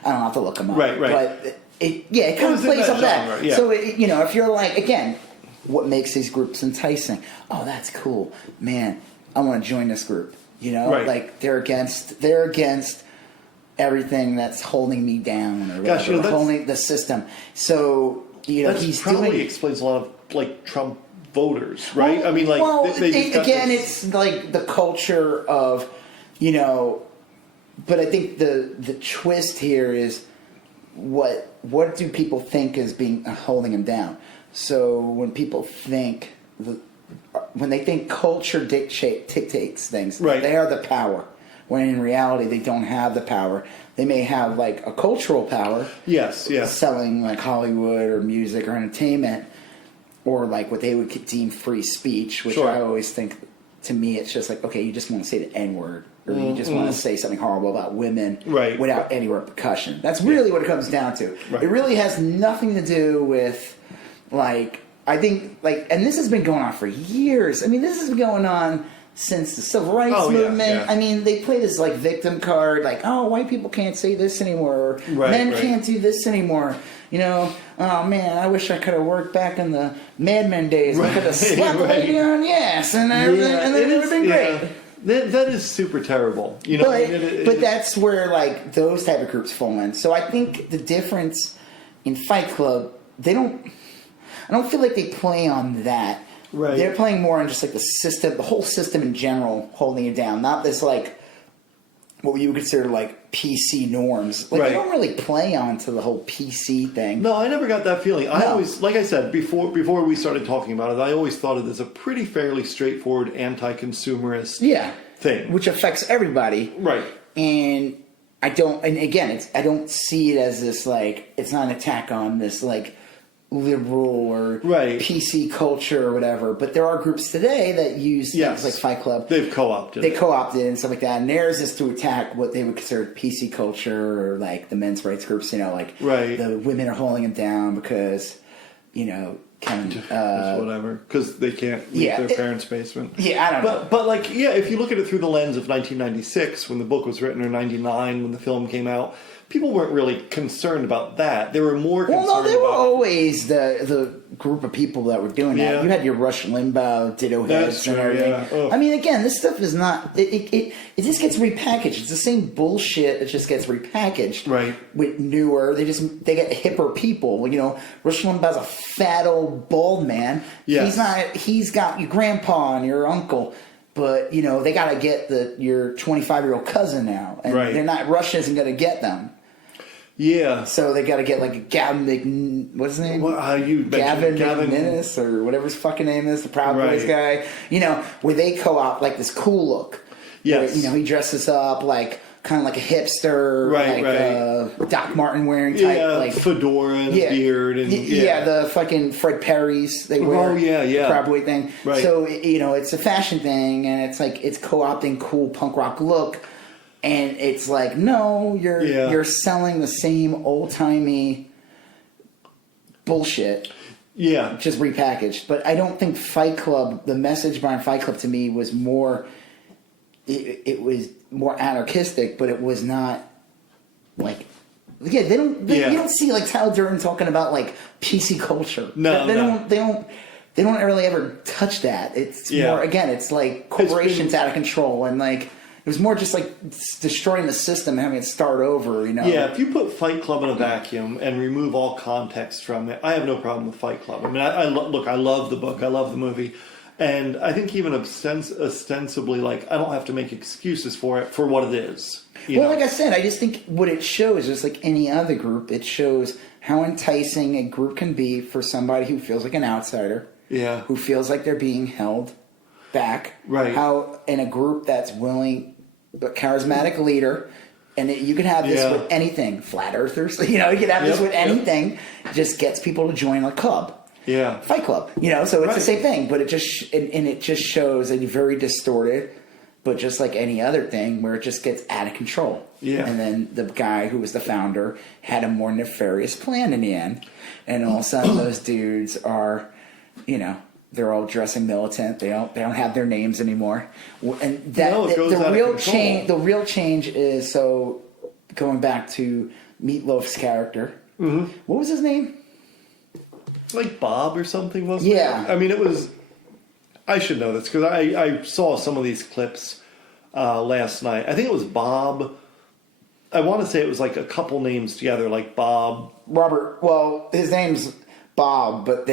I don't have to look them up. Right. But it kind of plays up that. Yeah. So if you're again, what makes these groups enticing? Oh, that's cool, man. I want to join this group. They're against everything that's holding me down or holding the system. So he's probably explains a lot of Trump voters, right? Well, I mean, it's the culture of, but I think the twist here is what do people think is holding them down? So when people think culture dictates things, right. They are the power. When in reality they don't have the power. They may have like a cultural power. Yes. Selling like Hollywood or music or entertainment, or like what they would deem free speech, which sure. I always think, to me, it's just like, okay, you just want to say the N-word, or you just want to say something horrible about women right. without any repercussion. That's really what it comes down to. Right. It really has nothing to do with, like, I think, like, and this has been going on for years. I mean, this has been going on since the Civil Rights movement. Yeah. I mean, they play this, like, victim card, like, oh, white people can't say this anymore, or men can't do this anymore. You know, oh man, I wish I could have worked back in the Mad Men days. I could have slapped a lady on the ass, and everything, and then it would have been great. That is super terrible. You know, but that's where like those type of groups fall in. So I think the difference in Fight Club, I don't feel like they play on that. Right. They're playing more on just like the system, the whole system in general, holding it down. Not this like what you would consider like PC norms. Like, they don't really play on to the whole PC thing. No, I never got that feeling. I always, like I said, before we started talking about it, I always thought of it as a pretty fairly straightforward anti-consumerist thing. Which affects everybody. Right. And I don't see it as this like, it's not an attack on this like liberal or PC culture or whatever, but there are groups today that use things like Fight Club. They've co-opted and stuff like that, and theirs is to attack what they would consider PC culture, or like the men's rights groups, you know, like the women are holding them down because, you know, whatever, because they can't leave their parents' basement. I don't know. But like, if you look at it through the lens of 1996, when the book was written, or 99 when the film came out, people weren't really concerned about that. They were more concerned about... Well, no, they were always the group of people that were doing that. You had your Rush Limbaugh, Ditto Heads, and everything. Yeah. I mean, again, this stuff is not... It just gets repackaged. It's the same bullshit. It just gets repackaged. Right. With newer... They get hipper people. You know, Rush Limbaugh's a fat old bald man. Yes. He's got your grandpa and your uncle... But, you know, they got to get your 25-year-old cousin now. And they're not... Rush isn't going to get them. Yeah. So they got to get like a Gavin what's his name? Gavin McMinnis or whatever his fucking name is, the Proud Boys guy. You know, where they co-opt like this cool look. Yes. Where, you know, he dresses up like kind of like a hipster, Doc Martin wearing type, like fedora and beard and the fucking Fred Perry's they wear. The Proud Boy thing. Right. So you know, it's a fashion thing, and it's like it's co-opting cool punk rock look. And it's like, no, you're selling the same old-timey bullshit. Yeah. Just repackaged. But I don't think Fight Club, the message behind Fight Club to me was more, it was more anarchistic, but it was not like, you don't see like Tyler Durden talking about like PC culture. No, they don't really ever touch that. It's more, again, it's like corporations out of control, and like, it was more just like destroying the system and having it start over, you know? Yeah, if you put Fight Club in a vacuum and remove all context from it, I have no problem with Fight Club. I mean, I love the book, I love the movie, and I think even ostensibly, like, I don't have to make excuses for it for what it is. You know? Like I said, I just think what it shows, just like any other group, it shows how enticing a group can be for somebody who feels like an outsider, who feels like they're being held back. Right. How in a group that's willing... a charismatic leader, and you can have this with anything. Flat earthers, you know, you can have this with anything. Just gets people to join a club. Yeah, Fight Club. You know, so it's the same thing, but it just shows a very distorted, but just like any other thing, where it just gets out of control. Yeah, and then the guy who was the founder had a more nefarious plan in the end, and all of a sudden those dudes are, you know. They're all dressing militant. They don't have their names anymore. And that the real change is, so going back to Meatloaf's character. Mm-hmm. What was his name? Like Bob or something, wasn't it? Yeah. I mean, it was... I should know this because I saw some of these clips last night. I think it was Bob. I want to say it was like a couple names together, like Bob. Robert. Well, his name's Bob, but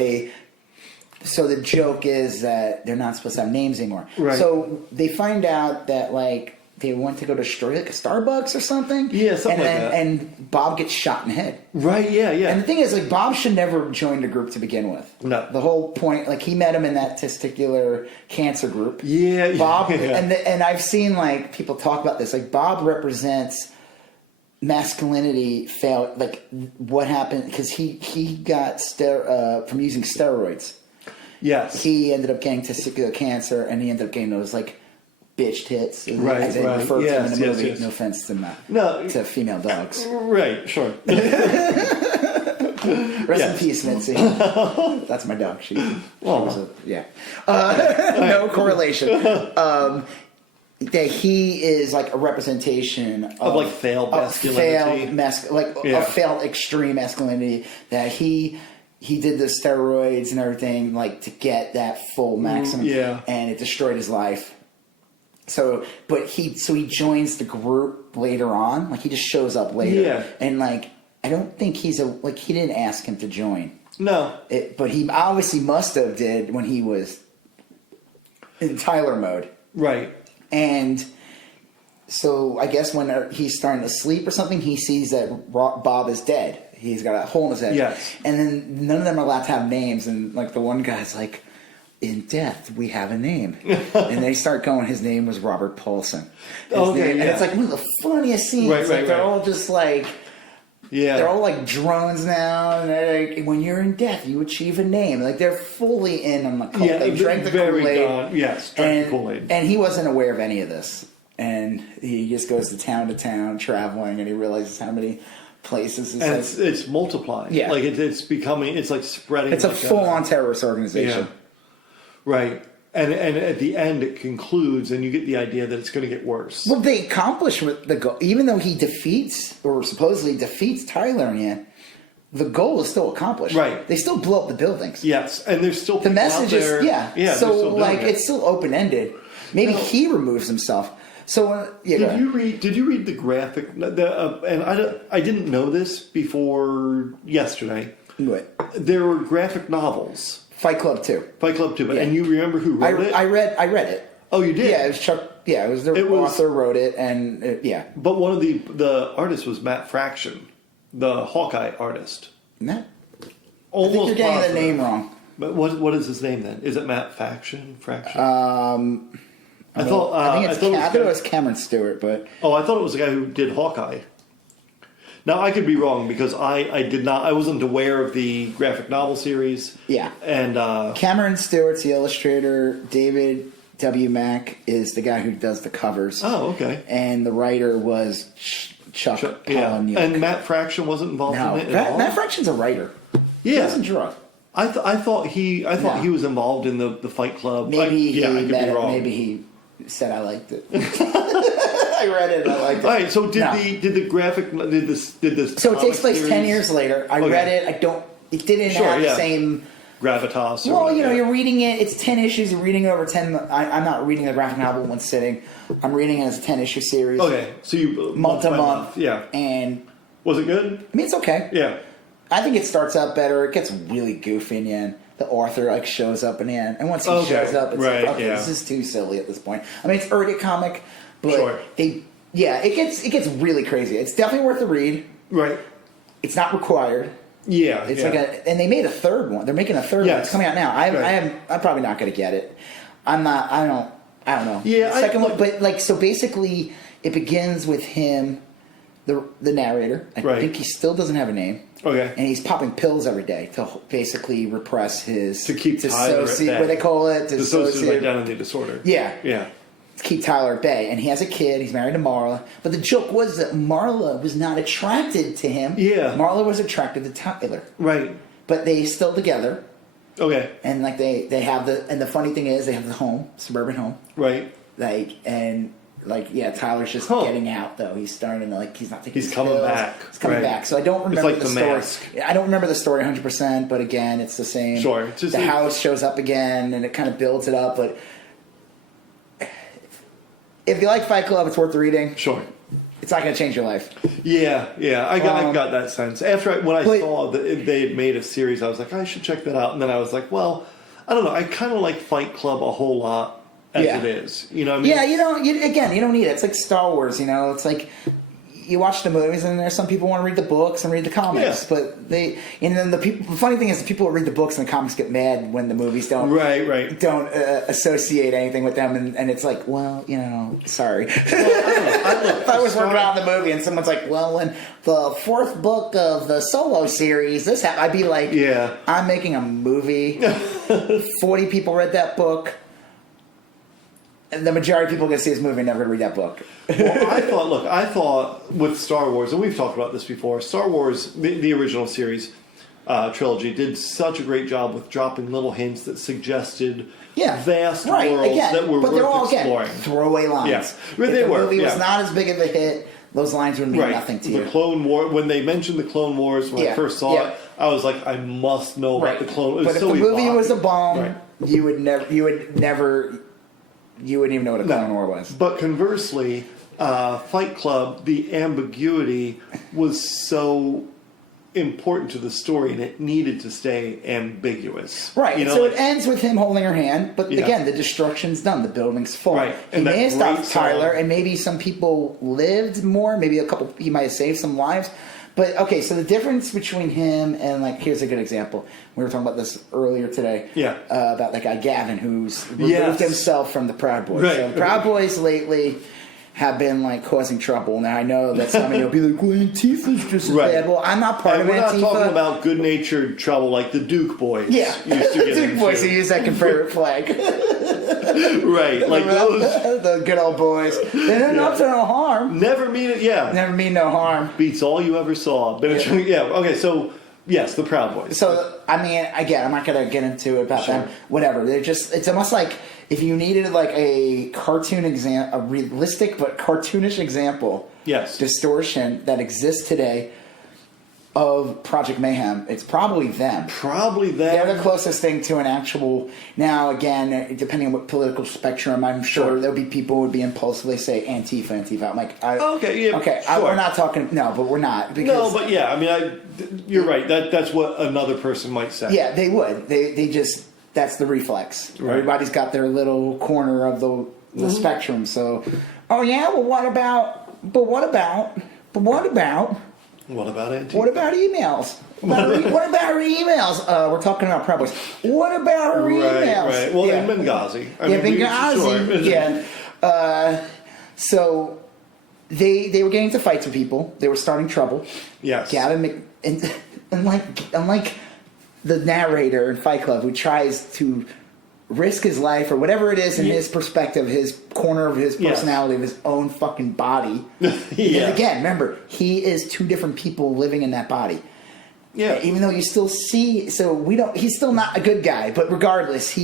so the joke is that they're not supposed to have names anymore. Right. So they find out that like they went to go destroy like a Starbucks or something. Yeah, something like that. And Bob gets shot in the head. Right, yeah. And the thing is, like, Bob should never join the group to begin with. No. The whole point, like, he met him in that testicular cancer group. Yeah, Bob, yeah. And I've seen, like, people talk about this. Like, Bob represents masculinity failed. Like, what happened, because he got from using steroids. Yes. He ended up getting testicular cancer, and he ended up getting those, like, bitch tits, as they refer to them in the movie. Yes. No offense to female dogs. Right, sure. Rest in peace, Mitzi. That's my dog. She was no correlation. That he is like a representation of like failed masculinity, a failed extreme masculinity. That he did the steroids and everything like to get that full maximum, and it destroyed his life. So he joins the group later on. Like, he just shows up later, and like, I don't think he didn't ask him to join. No, but he obviously must have did when he was in Tyler mode, right? And so I guess when he's starting to sleep or something, he sees that Bob is dead. He's got a hole in his head. Yes, and then none of them are allowed to have names, and like the one guy's like, in death, we have a name. And they start going, his name was Robert Paulson. And it's like one of the funniest scenes. They're all just like, they're all like drones now. And they're like, when you're in death, you achieve a name. Like, they're fully in on the cult. They drank the Kool-Aid. Drank the Kool-Aid. And he wasn't aware of any of this. And he just goes to town, traveling, and he realizes how many places. It's multiplying. Yeah. Like, it's becoming, it's like spreading. It's a full-on terrorist organization. Yeah. Right. And at the end, it concludes, and you get the idea that it's going to get worse. Well, they accomplish the goal. Even though he supposedly defeats Tyler in the end, the goal is still accomplished. Right. They still blow up the buildings. Yes. And there's still the message is, so, like, it's still open-ended. Maybe he removes himself. So, Did you read the graphic? And I didn't know this before yesterday. What? There were graphic novels. Fight Club 2. And you remember who wrote it? I read it. Oh, you did? Yeah, it was Chuck. Yeah, it was the author wrote it, and But one of the artists was Matt Fraction, the Hawkeye artist. Matt. Almost. I think you're getting the name wrong. But what is his name then? Is it Matt Fraction? I think it was Cameron Stewart, but I thought it was the guy who did Hawkeye. Now, I could be wrong because I wasn't aware of the graphic novel series. Yeah. And Cameron Stewart's the illustrator. David W. Mack is the guy who does the covers. Oh, okay. And the writer was Chuck Palahniuk. And Matt Fraction wasn't involved in it at all? Matt Fraction's a writer. Yeah. He doesn't draw. I thought he was involved in the Fight Club. Maybe I could be wrong. Maybe he said I liked it. I read it and I liked it. All right, so did the graphic So it takes place series? 10 years later. I read it. It didn't have the same gravitas. Well, you're reading it. It's 10 issues. You're reading it over 10. I'm not reading the graphic novel in one sitting. I'm reading it as a 10-issue series. Okay, so you month to month. Yeah. And was it good? I mean, it's okay. Yeah. I think it starts out better. It gets really goofy in the end. The author shows up in the end, and once he shows up, it's this is too silly at this point. I mean, it's already a comic, but it gets really crazy. It's definitely worth the read. Right. It's not required. Yeah. It's and they made a third one. They're making a third one. It's coming out now. I'm probably not going to get it. I don't know. Yeah. Second look, but so basically, it begins with him, the narrator. I think he still doesn't have a name. Okay. And he's popping pills every day to basically repress his... To keep Tyler at bay. What they call it? Dissociative identity disorder. Yeah. Yeah. To keep Tyler at bay. And he has a kid. He's married to Marla. But the joke was that Marla was not attracted to him. Yeah. Marla was attracted to Tyler. Right. But they still together. Okay. And they have and the funny thing is they have the home, suburban home. Right. Tyler's just getting out though. He's starting to he's not taking. He's coming back. He's coming back. So I don't remember the story. I don't remember the story 100%, but again, it's the same. Sure. The house shows up again, and it kind of builds it up. But if you like Fight Club, it's worth reading. Sure. It's not going to change your life. Yeah, yeah. I got that sense when I saw that they had made a series. I was like, I should check that out, and then I was like, well, I don't know. I kind of like Fight Club a whole lot. as Yeah. it is. You know what I mean? Yeah, you don't need it. It's like Star Wars, It's like you watch the movies, and there's some people want to read the books and read the comics, Yeah. but the funny thing is, the people who read the books and the comics get mad when the movies don't associate anything with them, and it's like, well, sorry. If I was working on the movie and someone's like, well, in the fourth book of the Solo series, this happened, I'd be like, yeah, I'm making a movie. 40 people read that book. And the majority of people are going to see this movie and never read that book. Well, I thought with Star Wars, and we've talked about this before, Star Wars, the original series trilogy, did such a great job with dropping little hints that suggested vast worlds that were worth exploring. Throwaway lines. Yeah. If the movie was not as big of a hit, those lines would mean nothing to you. The Clone War, when they mentioned the Clone Wars, when I first saw it, I was like, I must know about the Clone Wars. But if the movie was a bomb, you wouldn't even know what a Clone War was. But conversely, Fight Club, the ambiguity was so important to the story, and it needed to stay ambiguous. Right. It ends with him holding her hand, but again, the destruction's done. The building's full. Right. He may have stopped Tyler, and maybe some people lived more. Maybe he might have saved some lives. But, okay, so the difference between him and, here's a good example. We were talking about this earlier today. Yeah. About that guy Gavin, who's removed himself from the Proud Boys. Right. So the Proud Boys lately have been, causing trouble. Now, I know that some of you will be like, well, Antifa's just as bad. Well, I'm not part of Antifa. We're not talking about good-natured trouble like the Duke Boys. Yeah. Used to get Duke Boys who use that Confederate flag. Right. Like those. The good old boys. They didn't up to no harm. Never mean it, Never mean no harm. Beats all you ever saw. Okay, so, yes, the Proud Boys. So, I mean, again, I'm not going to get into it about them. Whatever. They're just, it's almost like if you needed a cartoon example, a realistic but cartoonish example, distortion that exists today of Project Mayhem, it's probably them. They're the closest thing to an actual. Now, again, depending on what political spectrum, I'm sure there'll be people who would be impulsively say Antifa. I'm like, we're not talking. No, but we're not. Because, you're right. That's what another person might say. Yeah, they would. They just, that's the reflex. Right. Everybody's got their little corner of the spectrum. So, what about Antifa? What about emails? What about her emails? We're talking about Proud Boys. What about her emails? Right. Well, in Benghazi. Benghazi. So they were getting into fights with people. They were starting trouble. Yes. Gavin, unlike the narrator in Fight Club, who tries to risk his life or whatever it is in his perspective, his corner of his personality, of his own fucking body. Because again, remember, he is two different people living in that body. Yeah. Even though you still see, he's still not a good guy, but regardless,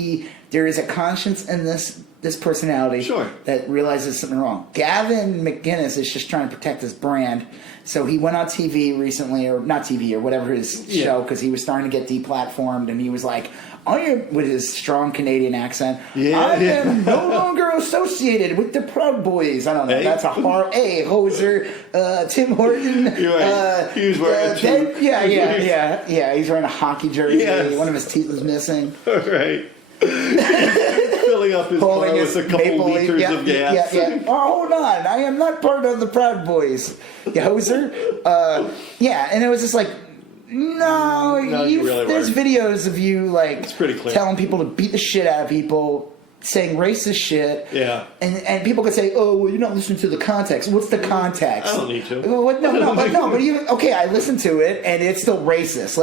there is a conscience in this personality that realizes something wrong. Gavin McGinnis is just trying to protect his brand. So he went on TV recently, or not TV, or whatever his show, because he was starting to get deplatformed, and he was like, with his strong Canadian accent, I am no longer associated with the Proud Boys. I don't know. That's a hard hoser. Tim Horton. He was wearing he's wearing a hockey jersey. Yes. One of his teeth is missing. All right. Filling up his car with a couple liters of gas. Oh, hold on. I am not part of the Proud Boys. You hoser. And it was just like, no, you really there's weren't. Videos of you it's pretty clear. Telling people to beat the shit out of people, saying racist shit. Yeah. And people could say, oh, well, you're not listening to the context. What's the context? I don't need to. But even, I listened to it, and it's still racist.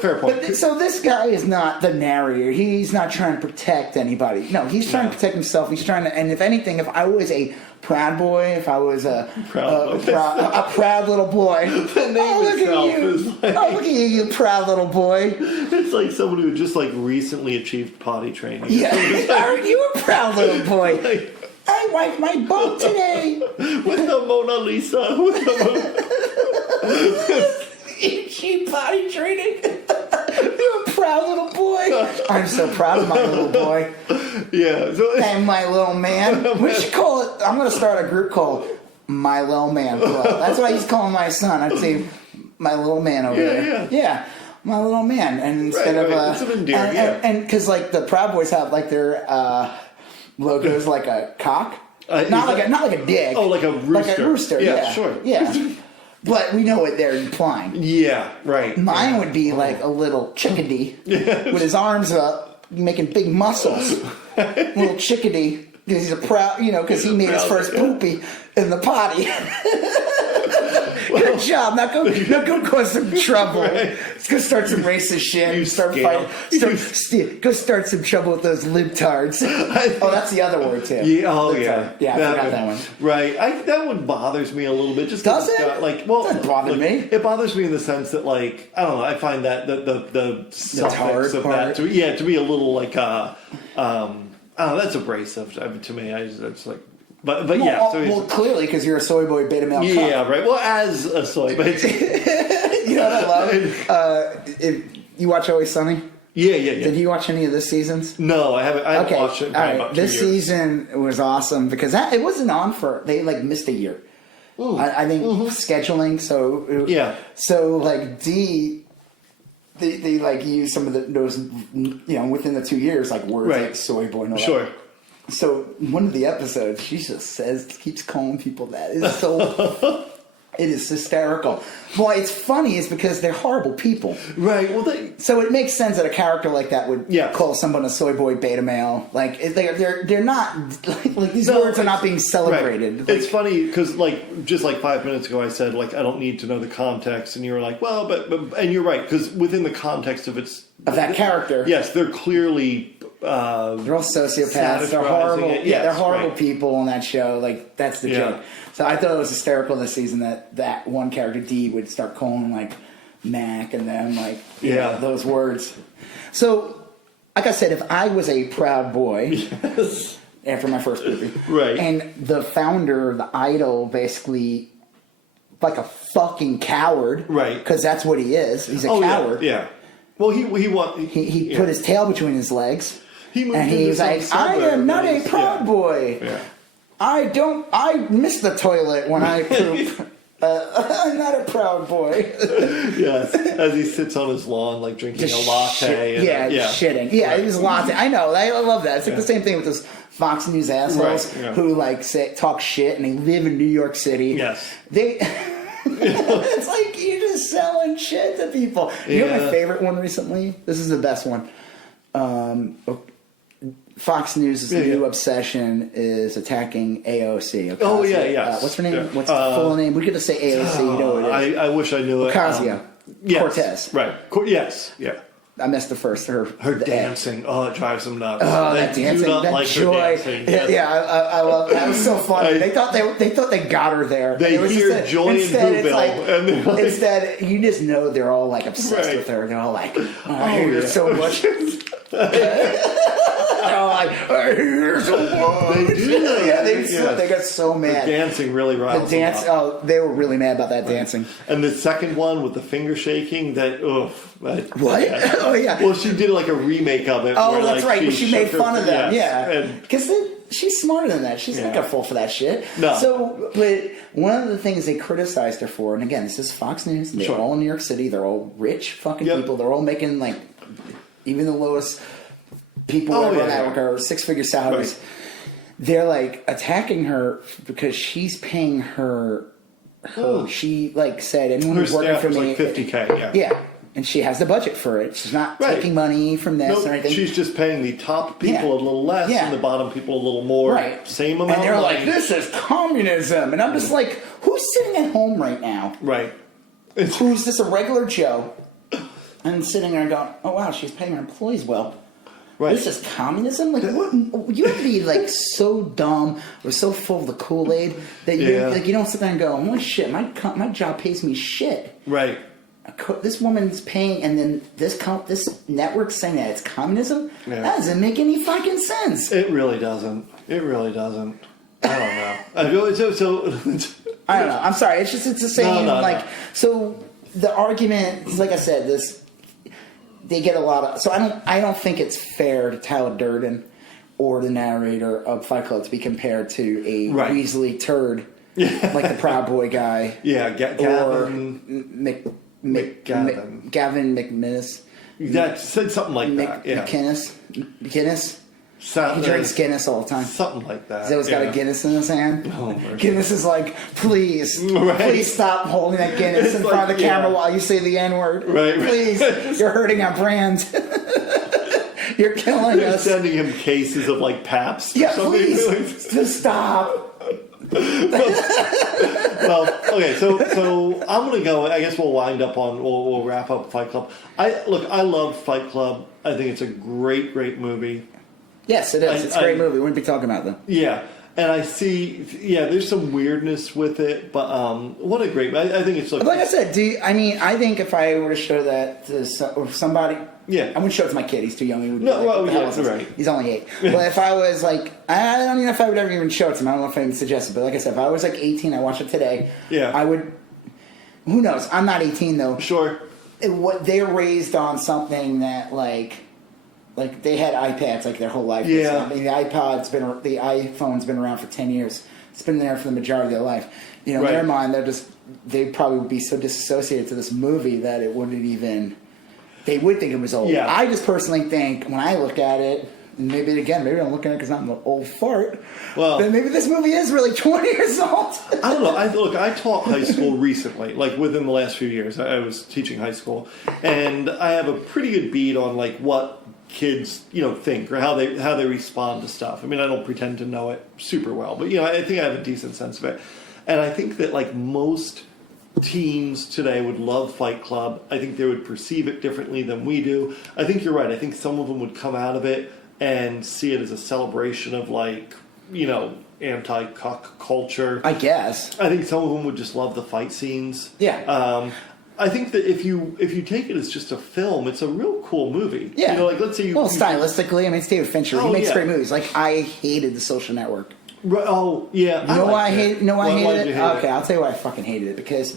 Fair point. But, so this guy is not the narrator. He's not trying to protect anybody. No, he's trying to protect himself. He's trying to, and if anything, if I was a Proud Boy, if I was a proud little boy. The name itself is like... Oh, look at you proud little boy. It's like someone who just recently achieved potty training. Yeah. Aren't you a proud little boy? I wiped my butt today. With the Mona Lisa. She potty training. You're a proud little boy. I'm so proud of my little boy. Yeah. And my little man. We should call it. I'm going to start a group called My Little Man Club. That's what he's calling my son. I'd say my little man over there. Yeah. My little man. And instead of it's an endearing, and because the Proud Boys have their logo's like a cock. Not like a dick. Oh, like a rooster. Like a rooster, yeah. Sure. Yeah. But we know what they're implying. Yeah, right. Mine would be like a little chickadee with his arms up, making big muscles. Little chickadee, because he's a proud, because he made his first poopy in the potty. Good job. Now go cause some trouble. Right. Let's go start some racist shit. You Start scale. fighting. Go start some trouble with those libtards. Oh, that's the other word too. Yeah. Oh, libtard. yeah. Yeah, I forgot that one. Right. That one bothers me a little bit. Just does it? Doesn't bother me. It bothers me in the sense that, like, I don't know. I find that the suffix of part. that to be a little like I don't know. That's abrasive to me. It's like. But yeah. Well, clearly, because you're a soy boy beta male. Yeah, right. Well, as a soy, but you know what I love? If you watch Always Sunny? Yeah. Did you watch any of this season's? No, I haven't. I haven't watched it in all right. about 2 years. This season was awesome because it wasn't on they missed a year. I think scheduling. So yeah. So like D. They like use some of those within the 2 years like words like soy boy and all sure. that. So one of the episodes, she just keeps calling people that. It's so, it is hysterical. Why it's funny is because they're horrible people. Right. Well, so it makes sense that a character like that would call someone a soy boy beta male. Like they're not like these words are not being celebrated. Right. Like, it's funny because just 5 minutes ago I said I don't need to know the context, and you were like, well, but and you're right because within the context of that character, yes, they're clearly. They're all sociopaths. They're horrible. Yes, they're horrible people on that show. Like that's the joke. So I thought it was hysterical this season that one character D would start calling like Mac and then those words. So, like I said, if I was a proud boy after my first movie, right, and the founder, the idol, basically like a fucking coward, right, because that's what he is. He's a coward. Yeah. Well, he put his tail between his legs. He moved and he's like, I am not a proud boy. Yeah. I miss the toilet when I poop. I'm not a proud boy. Yes, as he sits on his lawn, drinking a latte. Shitting. Yeah, right. It was latte. I know. I love that. It's like the same thing with those Fox News assholes who talk shit and they live in New York City. Yes. It's like you're just selling shit to people. You know my favorite one recently? This is the best one. Fox News' new obsession is attacking AOC. Ocasio. Oh, yeah. What's her name? What's the full name? We could just say AOC. You know what it is. I wish I knew it. Ocasio. Cortez. Right. Yes. Yeah. I missed the first. Her dancing. Oh, it drives them nuts. Oh, that dancing. That joy. Yeah, I love that. It was so funny. They thought they got her there. They hear joy in Whoville. Instead, you just know they're all obsessed with her. They're all like, I hate her so much. I hate her so much. They do. Yeah, they got so mad. The dancing really riles them up. Oh, they were really mad about that dancing. And the second one with the finger shaking, what? Yeah. Oh, yeah. Well, she did a remake of it. Oh, that's right. She made fun of them. Yes. Yeah. Because she's smarter than that. She's not going to fall for that shit. No. So, but one of the things they criticized her for, and again, this is Fox News. They're all in New York City. They're all rich fucking people. They're all making, even the lowest people ever in America, 6-figure salaries. Right. They're, attacking her because she's paying her. She, said, anyone who's working for me. $50K, Yeah. And she has the budget for it. She's not taking money from this or anything. She's just paying the top people a little less and the bottom people a little more. Right. Same amount. And they're like, this is communism. And I'm just like, who's sitting at home right now? Right. Who's just a regular Joe and sitting there going, oh, wow, she's paying her employees well. Right. This is communism? What, you have to be so dumb or so full of the Kool-Aid that you don't sit there and go, holy shit, my job pays me shit. Right. This woman's paying, and then this network's saying that it's communism? Yeah. That doesn't make any fucking sense. It really doesn't. I don't know. I don't know. I'm sorry. It's the same. No. So the argument, like I said, they get a lot of. So I don't think it's fair to Tyler Durden or the narrator of Fight Club to be compared to a Weasley turd like the Proud Boy guy. Yeah, Gavin Gavin McMinnis. That said something like that. Yeah. McInnes. He drinks Guinness all the time. Something like that. He's always got a Guinness in his hand. Oh, mercy. Guinness is like, please stop holding that Guinness It's in front of the like, camera while you say the N-word. Right. Please, you're hurting our brand. You're killing They're us. sending him cases of like Pabst. Yeah, please, just stop. Well, okay, so I'm gonna go. I guess we'll wind up on. We'll wrap up Fight Club. I love Fight Club. I think it's a great movie. Yes, it is. It's a great movie. We wouldn't be talking about them. Yeah, and I see. Yeah, there's some weirdness with it, but what a great. I think it's like I said. I think if I were to show that to somebody. Yeah, I wouldn't show it to my kid. He's too young. He would no, like, well, right. He's only 8. But if I was like, I don't even know if I would ever even show it to him. I don't know if I even suggest it. But like I said, if I was like 18, I watched it today. Yeah, I would. Who knows? I'm not 18 though. Sure. What they're raised on something that like they had iPads like their whole life. Yeah. I mean, the iPhone's been around for 10 years. It's been there for the majority of their life. You know, in their mind, they probably would be so disassociated to this movie that it wouldn't even. They would think it was old. Yeah. I just personally think when I look at it, and maybe I'm looking at it because I'm an old fart. Well, but maybe this movie is really 20 years old. I don't know. I taught high school recently, like within the last few years. I was teaching high school, and I have a pretty good beat on like what kids think or how they respond to stuff. I mean, I don't pretend to know it super well, but I think I have a decent sense of it, and I think that like most teens today would love Fight Club. I think they would perceive it differently than we do. I think you're right. I think some of them would come out of it and see it as a celebration of like, anti-cuck culture. I guess. I think some of them would just love the fight scenes. Yeah. I think that if you take it as just a film, it's a real cool movie. Yeah. Like let's say stylistically, I mean, it's David Fincher. He makes great movies. Like I hated The Social Network. Oh yeah, You know why I hated it? Okay, I'll tell you why I fucking hated it because.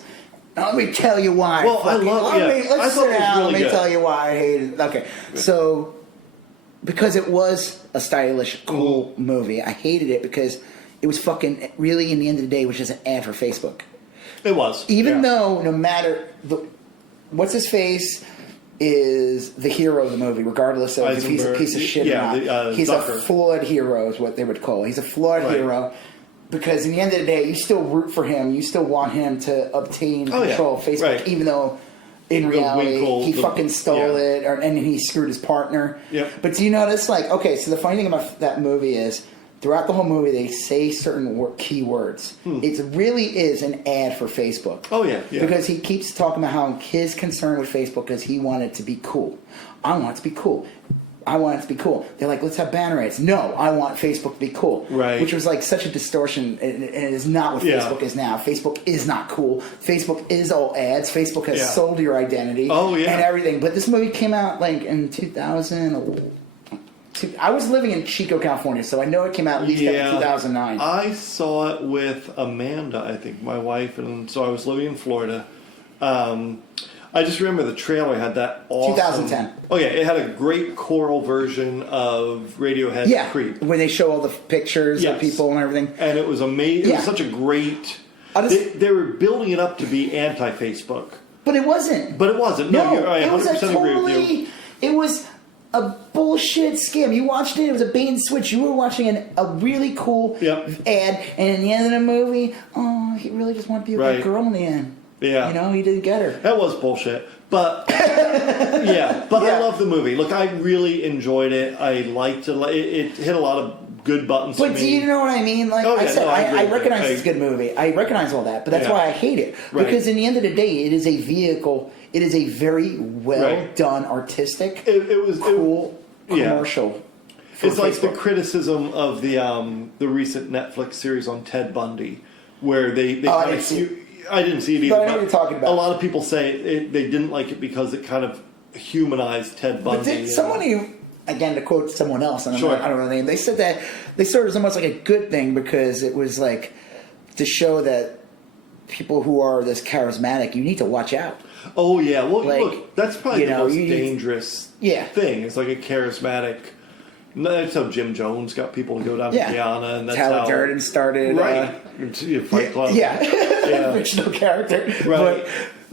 Let me tell you why. Well, Let's sit down. Let me tell you why I hated it. Okay, so because it was a stylish, cool movie, I hated it because it was fucking really. In the end of the day, it was just an ad for Facebook. It was, even though no matter what's his face is the hero of the movie, regardless of if he's a piece of shit or not. He's Zucker. A flawed hero, is what they would call it. He's a flawed hero. Because in the end of the day, you still root for him. You still want him to obtain control of Facebook, even though in reality he fucking stole it, and he screwed his partner. Yep. But do you notice, like, okay, so the funny thing about that movie is, throughout the whole movie, they say certain key words. It really is an ad for Facebook. Oh, yeah. Because he keeps talking about how his concern with Facebook is he wanted it to be cool. I want it to be cool. I want it to be cool. They're like, let's have banner ads. No, I want Facebook to be cool. Right. Which was like such a distortion. And it is not what Facebook is now. Facebook is not cool. Facebook is all ads. Facebook has sold your identity. Oh, yeah. And everything. But this movie came out like in 2000. I was living in Chico, California, so I know it came out at least in 2009. I saw it with Amanda, I think, my wife, and so I was living in Florida. I just remember the trailer had that awesome... 2010. Oh, yeah. It had a great choral version of Radiohead's Creep. When they show all the pictures of people and everything. And it was amazing. It was such a great... They were building it up to be anti-Facebook. But it wasn't. No, you're right. It was 100% agree with you. It was a bullshit scam. You watched it. It was a bait and switch. You were watching a really cool ad. And in the end of the movie, he really just wanted to be with that girl in the end. Yeah. He didn't get her. That was bullshit. But, I love the movie. Look, I really enjoyed it. I liked it. It hit a lot of good buttons for me. But do you know what I mean? Like I said, I recognize it's a good movie. I recognize all that. But that's why I hate it. Because in the end of the day, it is a vehicle. It is a very well done, artistic, it was cool commercial. It's like the criticism of the recent Netflix series on Ted Bundy, where they I didn't see it either. But I know what you're talking about. A lot of people say they didn't like it because it kind of humanized Ted Bundy. But did someone, again, to quote someone else, and I don't know the name, they said that they saw it as almost like a good thing because it was like to show that people who are this charismatic, you need to watch out. Oh, yeah. Well, look, that's probably the most dangerous thing. It's like a charismatic... That's how Jim Jones got people to go down to Guyana, and that's how Durden started. Fight Club. Fictional character. Right. But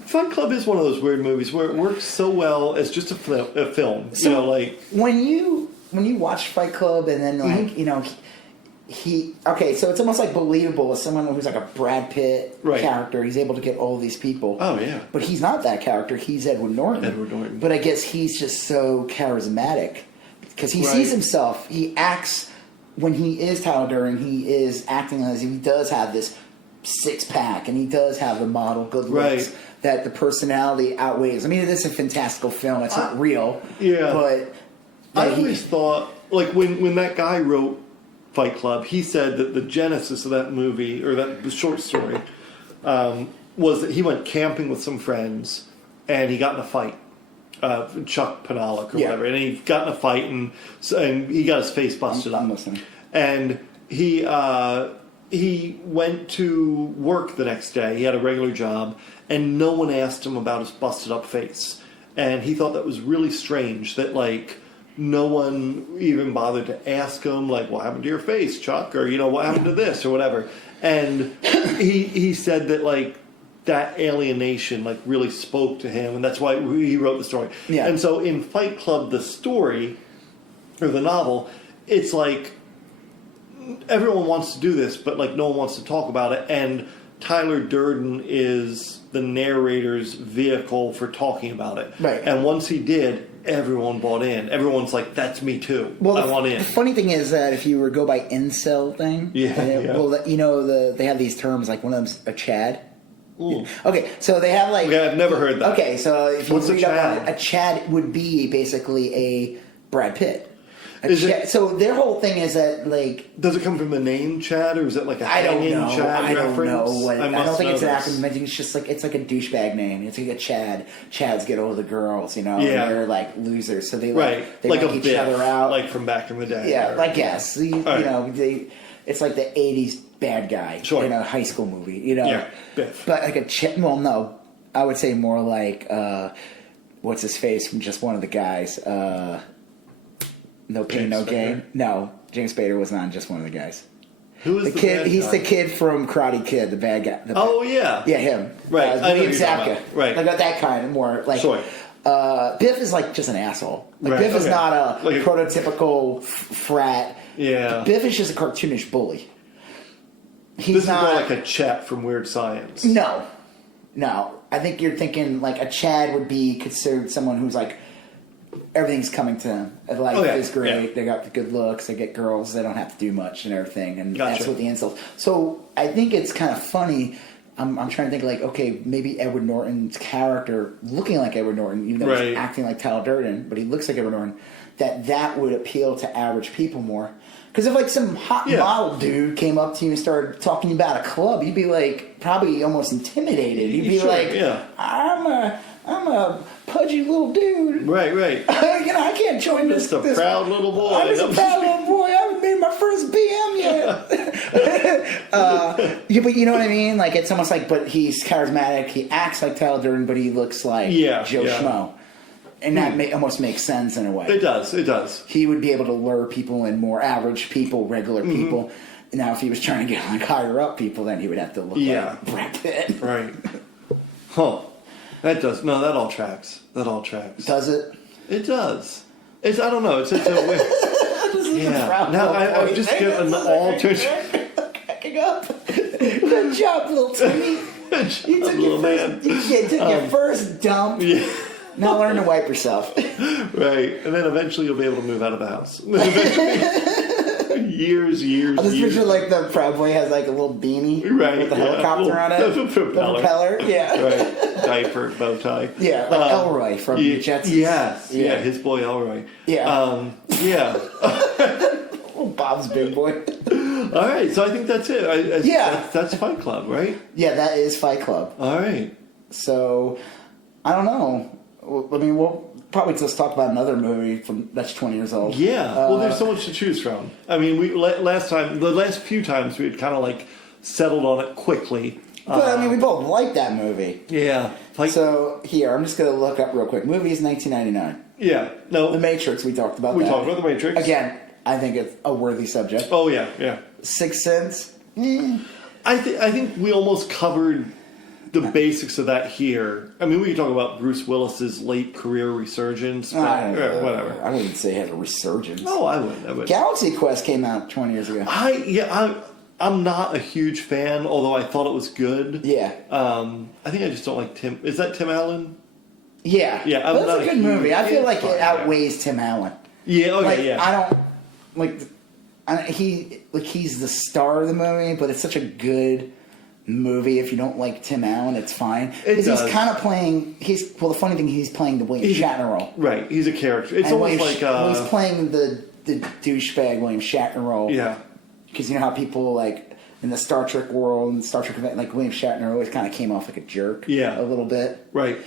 Fight Club is one of those weird movies where it works so well as just a film. So like when you when you watch Fight Club and then like you know he okay, so it's almost like believable as someone who's like a Brad Pitt character. He's able to get all these people. Oh yeah, but he's not that character. He's Edward Norton. Edward Norton. But I guess he's just so charismatic because he sees himself. He acts when he is Tyler Durden. He is acting as if he does have this six-pack and he does have the model good looks that the personality outweighs. I mean, it is a fantastical film. It's not real. Yeah, but I always thought like when that guy wrote Fight Club, he said that the genesis of that movie or that short story was that he went camping with some friends and he got in a fight, Chuck Palahniuk or whatever, and he got in a fight and he got his face busted up. And he went to work the next day. He had a regular job, and no one asked him about his busted up face, and he thought that was really strange that like. No one even bothered to ask him, like, what happened to your face, Chuck? Or, you know, what happened to this or whatever. And he said that, like, that alienation, like, really spoke to him. And that's why he wrote the story. Yeah. And so in Fight Club, the story, or the novel, it's like, everyone wants to do this, but, like, no one wants to talk about it. And Tyler Durden is the narrator's vehicle for talking about it. Right. And once he did, everyone bought in. Everyone's like, "That's me too. Well, I want in." The funny thing is that if you were to go by incel thing, well, you know, they have these terms like one of them's a Chad. Ooh. Okay, so they have like. Yeah, I've never heard that. Okay, so if you What's read a Chad? up on it, a Chad would be basically a Brad Pitt. So their whole thing is that like. Does it come from the name Chad, or is it like a hanging Chad reference? I don't think it's an acronym. I think it's just like it's like a douchebag name. It's like a Chad. Chads get all the girls, you know. Yeah. And they're like losers, so they like they like each Biff, other out, like from back in the day. Yeah, I guess you know it's like the '80s bad guy in a high school movie, you know. Yeah, Biff. But like well, no, I would say more like what's his face from just one of the guys. No Pain, No Gain. No, James Spader was not just one of the guys. Who is the kid? Bad He's guy? the kid from Karate Kid, the bad guy. Yeah, yeah, him. Right, I know William Zabka. Right, like that kind of more like. Sure. Biff is like just an asshole. Like Biff is not a like prototypical frat. Yeah. Biff is just a cartoonish bully. This is more like a Chet from Weird Science. No. I think you're thinking like a Chad would be considered someone who's like. Everything's coming to them. Life is great. Yeah. They got the good looks. They get girls. They don't have to do much and everything. And that's what the insults. So I think it's kind of funny. I'm trying to think like, okay, maybe Edward Norton's character looking like Edward Norton, even though he's acting like Tyler Durden, but he looks like Edward Norton, that would appeal to average people more. Because if like some hot model dude came up to you and started talking about a club, you'd be like probably almost intimidated. You'd be like, I'm a pudgy little dude. Right. You know, I can't join this. Just a proud little boy. I'm just a proud little boy. I haven't made my first BM yet. But you know what I mean? Like, it's almost like, but he's charismatic. He acts like Tyler Durden, but he looks like Joe Schmo. And that almost makes sense in a way. It does. He would be able to lure people in, more average people, regular people. Now, if he was trying to get like higher up people, then he would have to look like Brad Pitt. Right. Huh. That all tracks. Does it? It does. I don't know. It's a weird. Now I've just given an alternate. Cracking up. Good job, little Timmy. You took your first dump. Yeah. Now learn to wipe yourself. Right, and then eventually you'll be able to move out of the house. years. I just picture like the Proud Boy has like a little beanie with the helicopter on it. The propeller. Yeah. Diaper, bow tie. Yeah, like Elroy from the Jetsons. Yes, his boy Elroy. Yeah. Bob's Big Boy. All right, so I think that's it. That's Fight Club, right? Yeah, that is Fight Club. All right. So, I don't know. I mean, we'll probably just talk about another movie that's 20 years old. Yeah. Well, there's so much to choose from. I mean, the last few times we had kind of like settled on it quickly. But I mean, we both liked that movie. Yeah. So here, I'm just going to look up real quick. Movie is 1999. Yeah. No. The Matrix. We talked about. We talked about The Matrix again. I think it's a worthy subject. Oh yeah. Sixth Sense. I think we almost covered the basics of that here. I mean, we can talk about Bruce Willis's late career resurgence, but whatever. I wouldn't say he had a resurgence. Oh, I would. Galaxy Quest came out 20 years ago. I'm not a huge fan, although I thought it was good. Yeah. I think I just don't like Tim. Is that Tim Allen? Yeah. Yeah. But it's a good movie. I feel like it outweighs Tim Allen. Yeah. Okay. Like, yeah. I don't like. He's the star of the movie, but it's such a good movie. If you don't like Tim Allen, it's fine. Because he's kind of playing. The funny thing, he's playing the William Shatner role. Right. He's a character. It's almost like he's playing the douchebag William Shatner role. Yeah. Because you know how people like in the Star Trek world and Star Trek event, like William Shatner always kind of came off like a jerk. Yeah. A little bit. Right.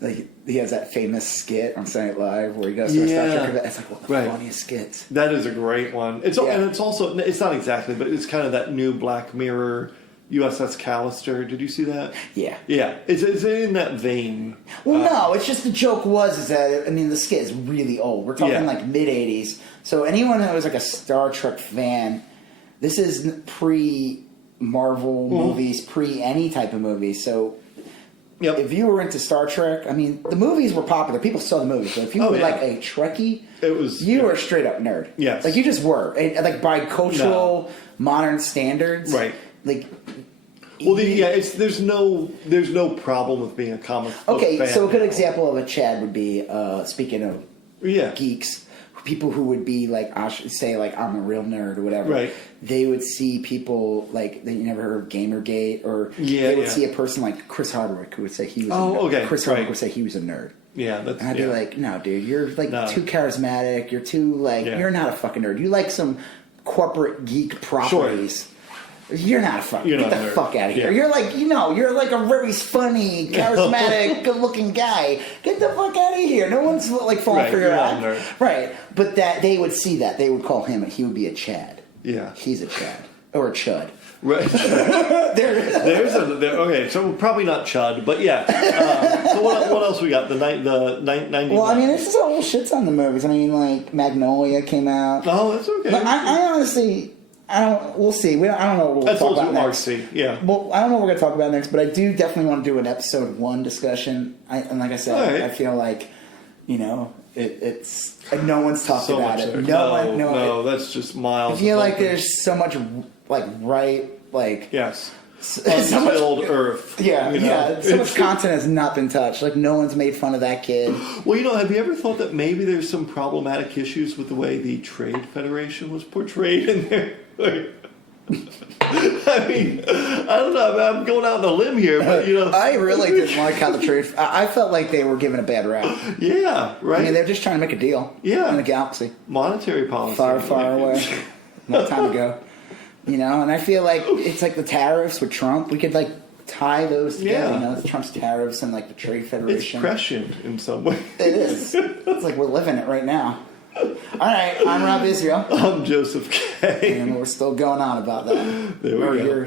Like he has that famous skit on Saturday Night Live where he goes to a Star Trek event. It's like one of the funniest skits. That is a great one. And it's also, it's not exactly, but it's kind of that new Black Mirror USS Callister. Did you see that? Yeah. Yeah. It's in that vein. Well, no, it's just the joke is that, the skit is really old. We're talking like mid-'80s. So anyone who was like a Star Trek fan, this is pre-Marvel movies, pre-any type of movies. So if you were into Star Trek, the movies were popular. People saw the movies. But if you were like a Trekkie, you were a straight-up nerd. Yes. Like, you just were. And, like, by cultural, modern standards. Right. Like... Well, there's no problem with being a comic book fan. So a good example of a Chad would be, speaking of geeks, people who would be like, I should say, like, I'm a real nerd or whatever. Right. They would see people like that you never heard of Gamergate, or they would see a person like Chris Hardwick who would say he was. Chris Hardwick would say he was a nerd. Yeah, and I'd be like, no, dude, you're like too charismatic. You're too you're not a fucking nerd. You like some corporate geek properties. Sure. You're not a fucking. Get the fuck out of here. Yeah. You're like, you're like a very funny, charismatic, good-looking guy. Get the fuck out of here. No one's like falling for your act. Right. But that they would see that. They would call him, he would be a Chad. Yeah. He's a Chad. Or a Chud. Right. Okay, so probably not Chud, but yeah. So what else we got? The 90. Well, this is a whole shit's on the movies. Like Magnolia came out. Oh, that's okay. But I honestly... we'll see. I don't know what we'll talk about next. Yeah. Well, I don't know what we're going to talk about next, but I do definitely want to do an episode 1 discussion. And like I said, I feel like, it's no one's talked about it. No, that's just miles. I feel like there's so much, yes. Unfilled earth. Yeah, so much content has not been touched. Like, no one's made fun of that kid. Well, have you ever thought that maybe there's some problematic issues with the way the Trade Federation was portrayed in there? I don't know. I'm going out on a limb here, but I really didn't like how the trade. I felt like they were given a bad rap. Yeah, right. They're just trying to make a deal. Yeah, in the galaxy, monetary policy, far away, long time ago. And I feel like it's like the tariffs with Trump. We could tie those together. Yeah. Trump's tariffs and the Trade Federation. It's prescient in some way. It is. It's like we're living it right now. All right, I'm Rob Israel. I'm Joseph K. And we're still going on about that. There we go.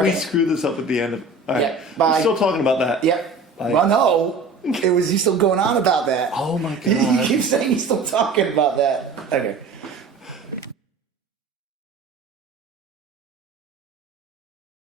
We screwed this up at the end. All right. Yeah, bye. We're still talking about that. Yep. Bye. Well, no. It was you still going on about that. Oh, my God. You keep saying you're still talking about that. Okay.